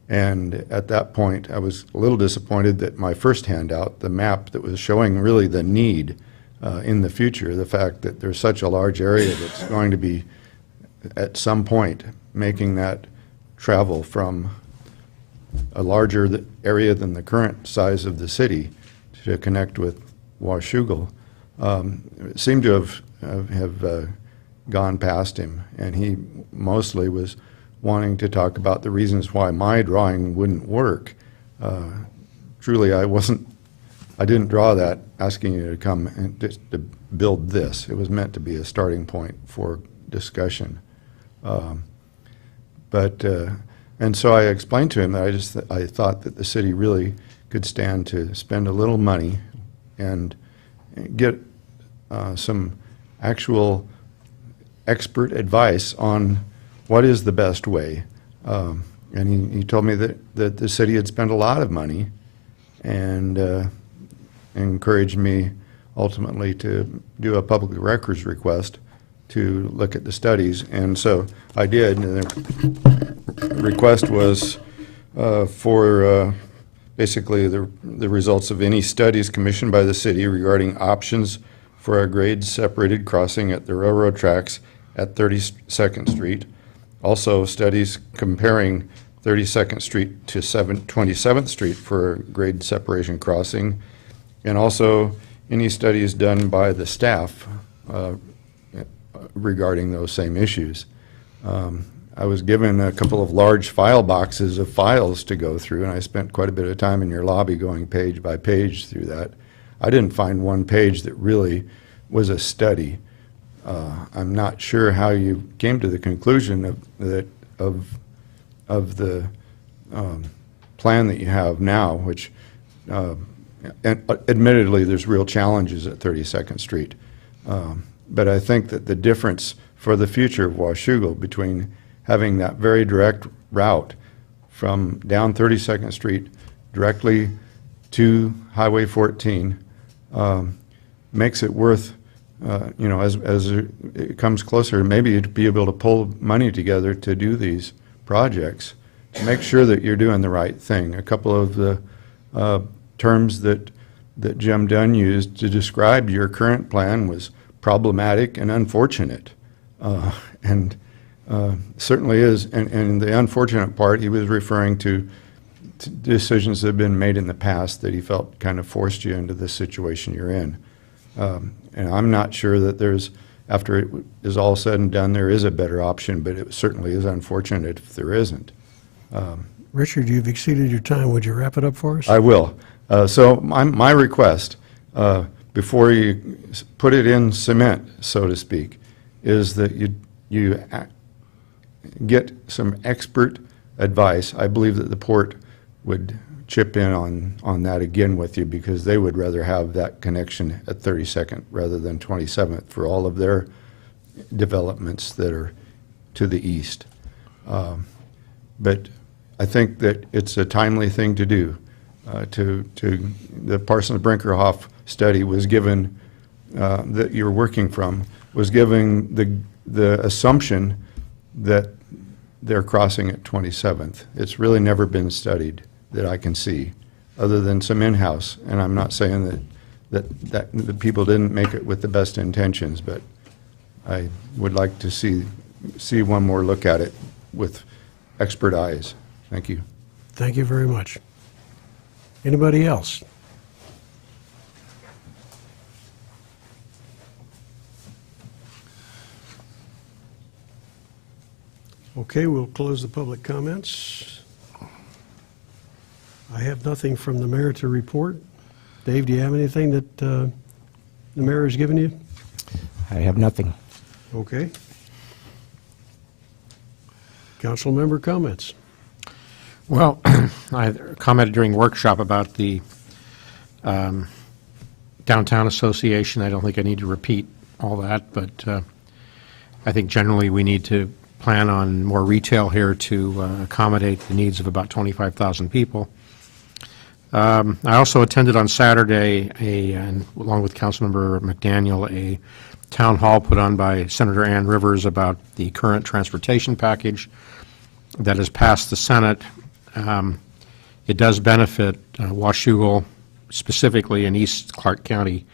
And at that point, I was a little disappointed that my first handout, the map that was showing really the need in the future, the fact that there's such a large area that's going to be, at some point, making that travel from a larger area than the current size of the city to connect with Washougal, seemed to have gone past him, and he mostly was wanting to talk about the reasons why my drawing wouldn't work. Truly, I didn't draw that asking you to come and just to build this. It was meant to be a starting point for discussion. And so I explained to him that I thought that the city really could stand to spend a little money and get some actual expert advice on what is the best way. And he told me that the city had spent a lot of money, and encouraged me ultimately to do a public records request to look at the studies. And so I did, and the request was for basically the results of any studies commissioned by the city regarding options for a grade-separated crossing at the railroad tracks at 32nd Street. Also, studies comparing 32nd Street to 27th Street for a grade separation crossing, and also any studies done by the staff regarding those same issues. I was given a couple of large file boxes of files to go through, and I spent quite a bit of time in your lobby going page by page through that. I didn't find one page that really was a study. I'm not sure how you came to the conclusion of the plan that you have now, which and admittedly there's real challenges at 32nd Street. But I think that the difference for the future of Washougal between having that very direct route from down 32nd Street directly to Highway 14 makes it worth, as it comes closer, maybe to be able to pull money together to do these projects, to make sure that you're doing the right thing. A couple of the terms that Jim Dunn used to describe your current plan was problematic and unfortunate. And certainly is, and the unfortunate part, he was referring to decisions that have been made in the past that he felt kind of forced you into the situation you're in. And I'm not sure that there's, after it is all said and done, there is a better option, but it certainly is unfortunate if there isn't. Richard, you've exceeded your time. Would you wrap it up for us? I will. So my request, before you put it in cement, so to speak, is that you get some expert advice. I believe that the port would chip in on that again with you, because they would rather have that connection at 32nd rather than 27th for all of their developments that are to the east. But I think that it's a timely thing to do. The Parsons-Brinkerhoff study was given, that you're working from, was giving the assumption that they're crossing at 27th. It's really never been studied that I can see, other than some in-house. And I'm not saying that the people didn't make it with the best intentions, but I would like to see one more look at it with expert eyes. Thank you. Thank you very much. Anybody else? Okay, we'll close the public comments. I have nothing from the mayor to report. Dave, do you have anything that the mayor has given you? I have nothing. Okay. Council member comments. Well, I commented during workshop about the Downtown Association. I don't think I need to repeat all that, but I think generally we need to plan on more retail here to accommodate the needs of about 25,000 people. I also attended on Saturday, along with Councilmember McDaniel, a town hall put on by Senator Ann Rivers about the current transportation package that has passed the Senate. It does benefit Washougal, specifically in East Clark County,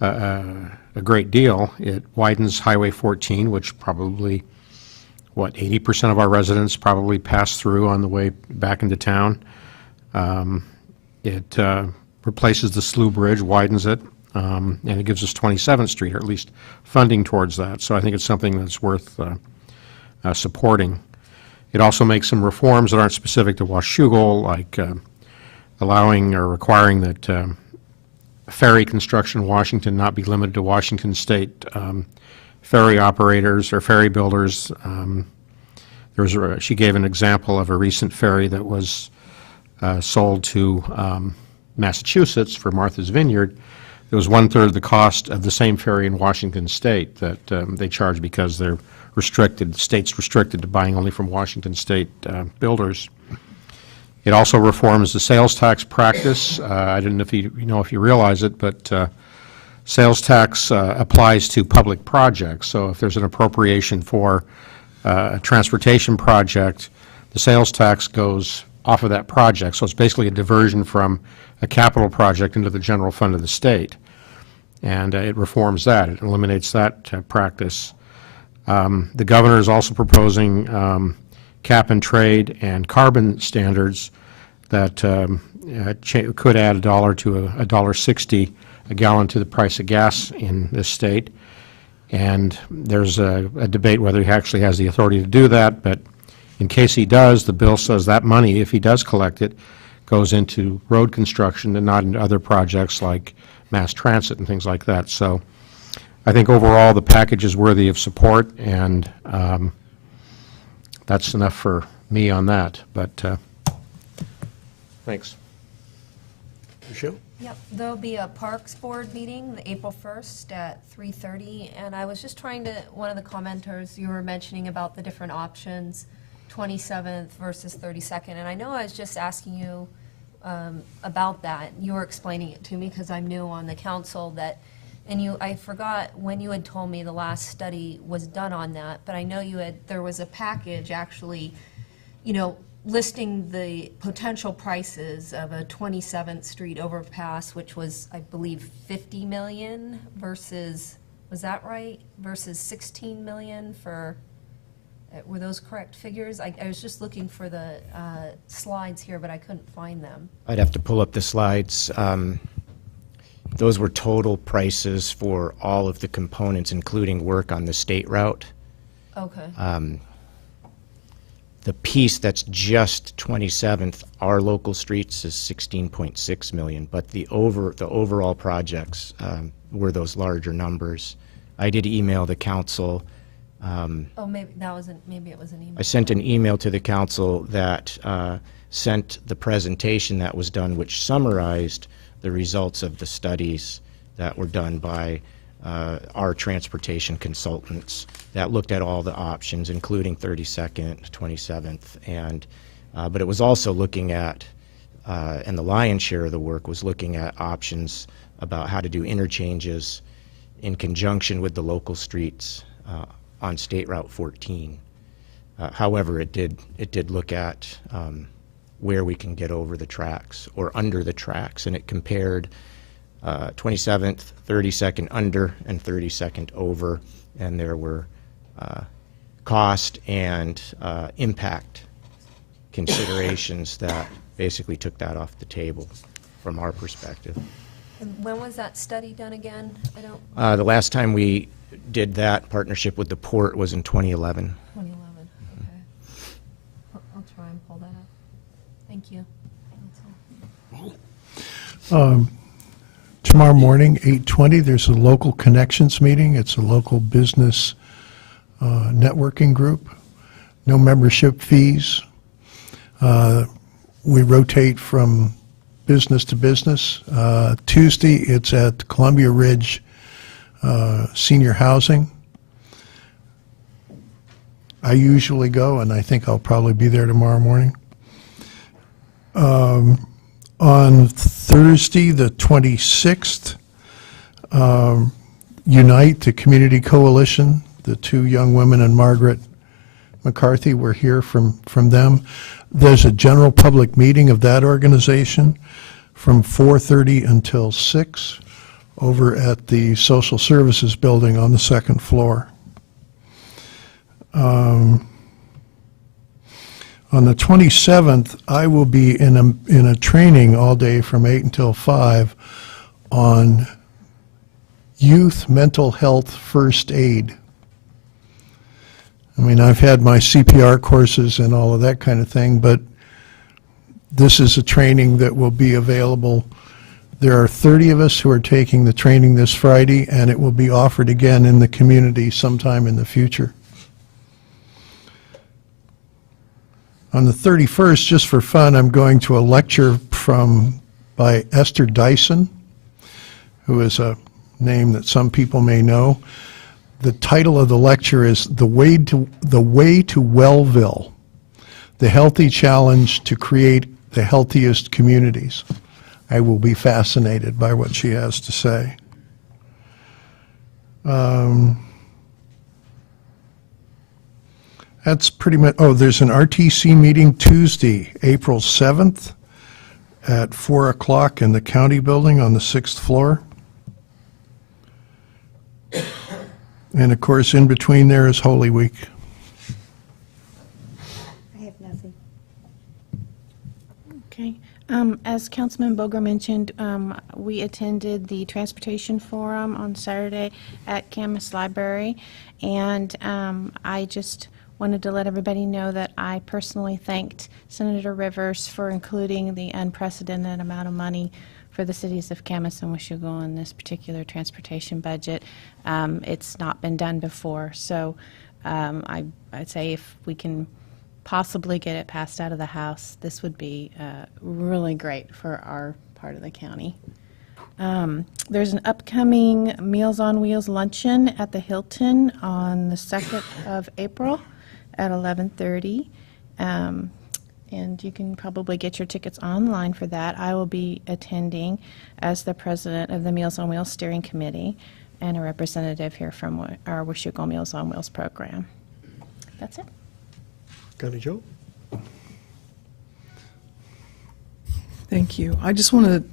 a great deal. It widens Highway 14, which probably, 80% of our residents probably pass through on the way back into town. It replaces the Slough Bridge, widens it, and it gives us 27th Street, or at least funding towards that. So I think it's something that's worth supporting. It also makes some reforms that aren't specific to Washougal, like allowing or requiring that ferry construction in Washington not be limited to Washington State ferry operators or ferry builders. She gave an example of a recent ferry that was sold to Massachusetts for Martha's Vineyard. It was 1/3 the cost of the same ferry in Washington State that they charge because they're restricted, the state's restricted to buying only from Washington State builders. It also reforms the sales tax practice. I don't know if you realize it, but sales tax applies to public projects. So if there's an appropriation for a transportation project, the sales tax goes off of that project. So it's basically a diversion from a capital project into the general fund of the state. And it reforms that. It eliminates that practice. The governor is also proposing cap and trade and carbon standards that could add $1 to $1.60 a gallon to the price of gas in this state. And there's a debate whether he actually has the authority to do that, but in case he does, the bill says that money, if he does collect it, goes into road construction and not into other projects like mass transit and things like that. So I think overall the package is worthy of support, and that's enough for me on that. But thanks. Michelle? Yep, there'll be a Parks Board meeting, the April 1st at 3:30, and I was just trying to, one of the commenters, you were mentioning about the different options, 27th versus 32nd, and I know I was just asking you about that. You were explaining it to me because I'm new on the council, I forgot when you had told me the last study was done on that, but I know there was a package actually, listing the potential prices of a 27th Street overpass, which was, I believe, $50 million versus, was that right? Versus $16 million for, were those correct figures? I was just looking for the slides here, but I couldn't find them. I'd have to pull up the slides. Those were total prices for all of the components, including work on the state route. Okay. The piece that's just 27th, our local streets, is $16.6 million, but the overall projects were those larger numbers. I did email the council. Maybe it was an email. I sent an email to the council that sent the presentation that was done, which summarized the results of the studies that were done by our transportation consultants that looked at all the options, including 32nd, 27th, and but it was also looking at, and the lion's share of the work was looking at options about how to do interchanges in conjunction with the local streets on State Route 14. However, it did look at where we can get over the tracks or under the tracks, and it compared 27th, 32nd under, and 32nd over, and there were cost and impact considerations that basically took that off the table from our perspective. And when was that study done again? I don't. The last time we did that partnership with the port was in 2011. 2011. Okay. I'll try and pull that up. Thank you. Tomorrow morning, 8:20, there's a local connections meeting. It's a local business networking group. No membership fees. We rotate from business to business. Tuesday, it's at Columbia Ridge Senior Housing. I usually go, and I think I'll probably be there tomorrow morning. On Thursday, the 26th, Unite, the Community Coalition, the two young women and Margaret McCarthy, we're here from them. There's a general public meeting of that organization from 4:30 until 6 over at the Social Services Building on the second floor. On the 27th, I will be in a training all day from 8 until 5 on youth mental health first aid. I mean, I've had my CPR courses and all of that kind of thing, but this is a training that will be available. There are 30 of us who are taking the training this Friday, and it will be offered again in the community sometime in the future. On the 31st, just for fun, I'm going to a lecture by Esther Dyson, who is a name that some people may know. The title of the lecture is The Way to Wellville, the healthy challenge to create the healthiest communities. I will be fascinated by what she has to say. That's pretty much, there's an RTC meeting Tuesday, April 7th at 4 o'clock in the county building on the 6th floor. And of course, in between there is Holy Week. I have nothing. Okay. As Councilman Boger mentioned, we attended the Transportation Forum on Saturday at Camas Library, and I just wanted to let everybody know that I personally thanked Senator Rivers for including the unprecedented amount of money for the cities of Camas and Washougal in this particular transportation budget. It's not been done before, so I'd say if we can possibly get it passed out of the House, this would be really great for our part of the county. There's an upcoming Meals on Wheels luncheon at the Hilton on the 2nd of April at 11:30. And you can probably get your tickets online for that. I will be attending as the president of the Meals on Wheels Steering Committee and a representative here from our Washougal Meals on Wheels program. That's it. Connie Jo? Thank you. I just want to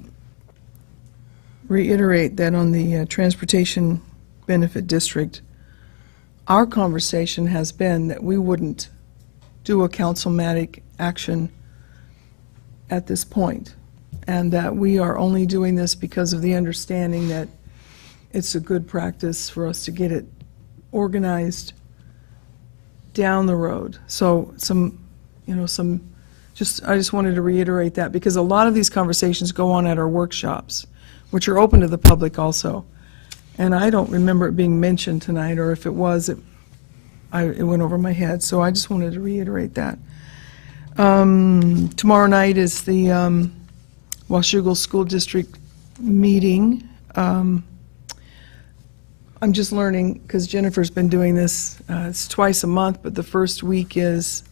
reiterate that on the Transportation Benefit District, our conversation has been that we wouldn't do a councilmatic action at this point, and that we are only doing this because of the understanding that it's a good practice for us to get it organized down the road. So I just wanted to reiterate that, because a lot of these conversations go on at our workshops, which are open to the public also. And I don't remember it being mentioned tonight, or if it was, it went over my head. So I just wanted to reiterate that. Tomorrow night is the Washougal School District meeting. I'm just learning, because Jennifer's been doing this, it's twice a month, but the first week is,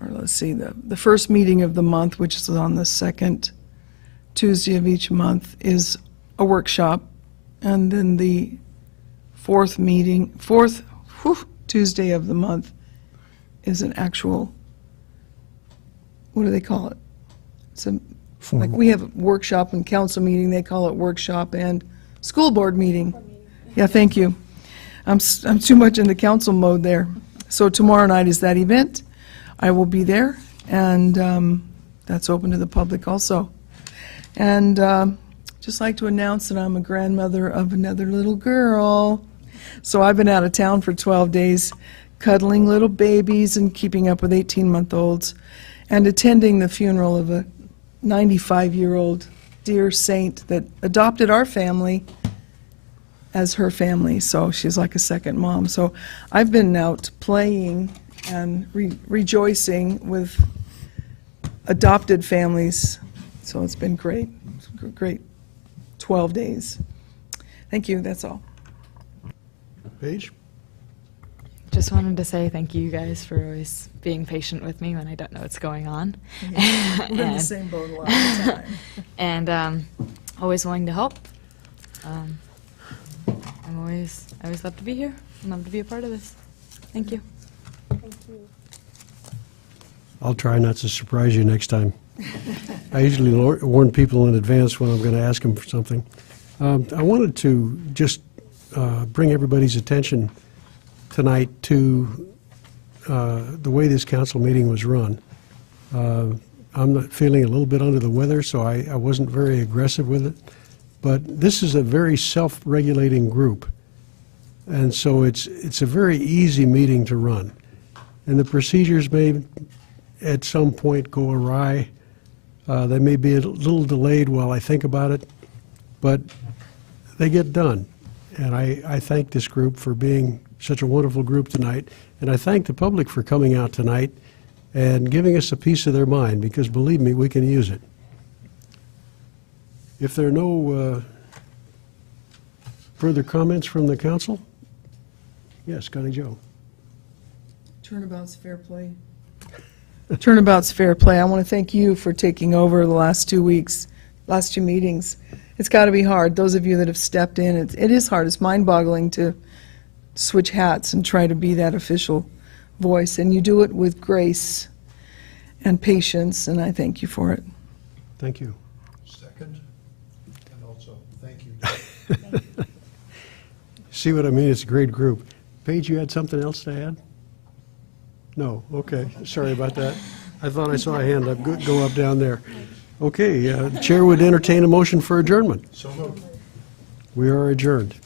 or let's see, the first meeting of the month, which is on the second Tuesday of each month, is a workshop. And then the fourth Tuesday of the month is an actual, what do they call it? It's a, like we have a workshop and council meeting, they call it workshop and school board meeting. Yeah, thank you. I'm too much in the council mode there. So tomorrow night is that event. I will be there, and that's open to the public also. And just like to announce that I'm a grandmother of another little girl. So I've been out of town for 12 days, cuddling little babies and keeping up with 18-month-olds, and attending the funeral of a 95-year-old dear saint that adopted our family as her family, so she's like a second mom. So I've been out playing and rejoicing with adopted families, so it's been great. It's a great 12 days. Thank you, that's all. Paige? Just wanted to say thank you guys for always being patient with me when I don't know what's going on. Yeah, we're in the same boat a lot of the time. And always willing to help. I always love to be here and love to be a part of this. Thank you. Thank you. I'll try not to surprise you next time. I usually warn people in advance when I'm going to ask them for something. I wanted to just bring everybody's attention tonight to the way this council meeting was run. I'm not feeling a little bit under the weather, so I wasn't very aggressive with it. But this is a very self-regulating group, and so it's a very easy meeting to run. And the procedures may at some point go awry. They may be a little delayed while I think about it, but they get done. And I thank this group for being such a wonderful group tonight, and I thank the public for coming out tonight and giving us a piece of their mind, because believe me, we can use it. If there are no further comments from the council? Yes, Connie Jo. Turnabout's fair play. Turnabout's fair play. I want to thank you for taking over the last 2 weeks, last two meetings. It's got to be hard. Those of you that have stepped in, it is hard. It's mind-boggling to switch hats and try to be that official voice. And you do it with grace and patience, and I thank you for it. Thank you. Second, and also, thank you. See what I mean? It's a great group. Paige, you had something else to add? No? Okay. Sorry about that. I thought I saw a hand go up down there. Okay, Chair would entertain a motion for adjournment. So moved. We are adjourned.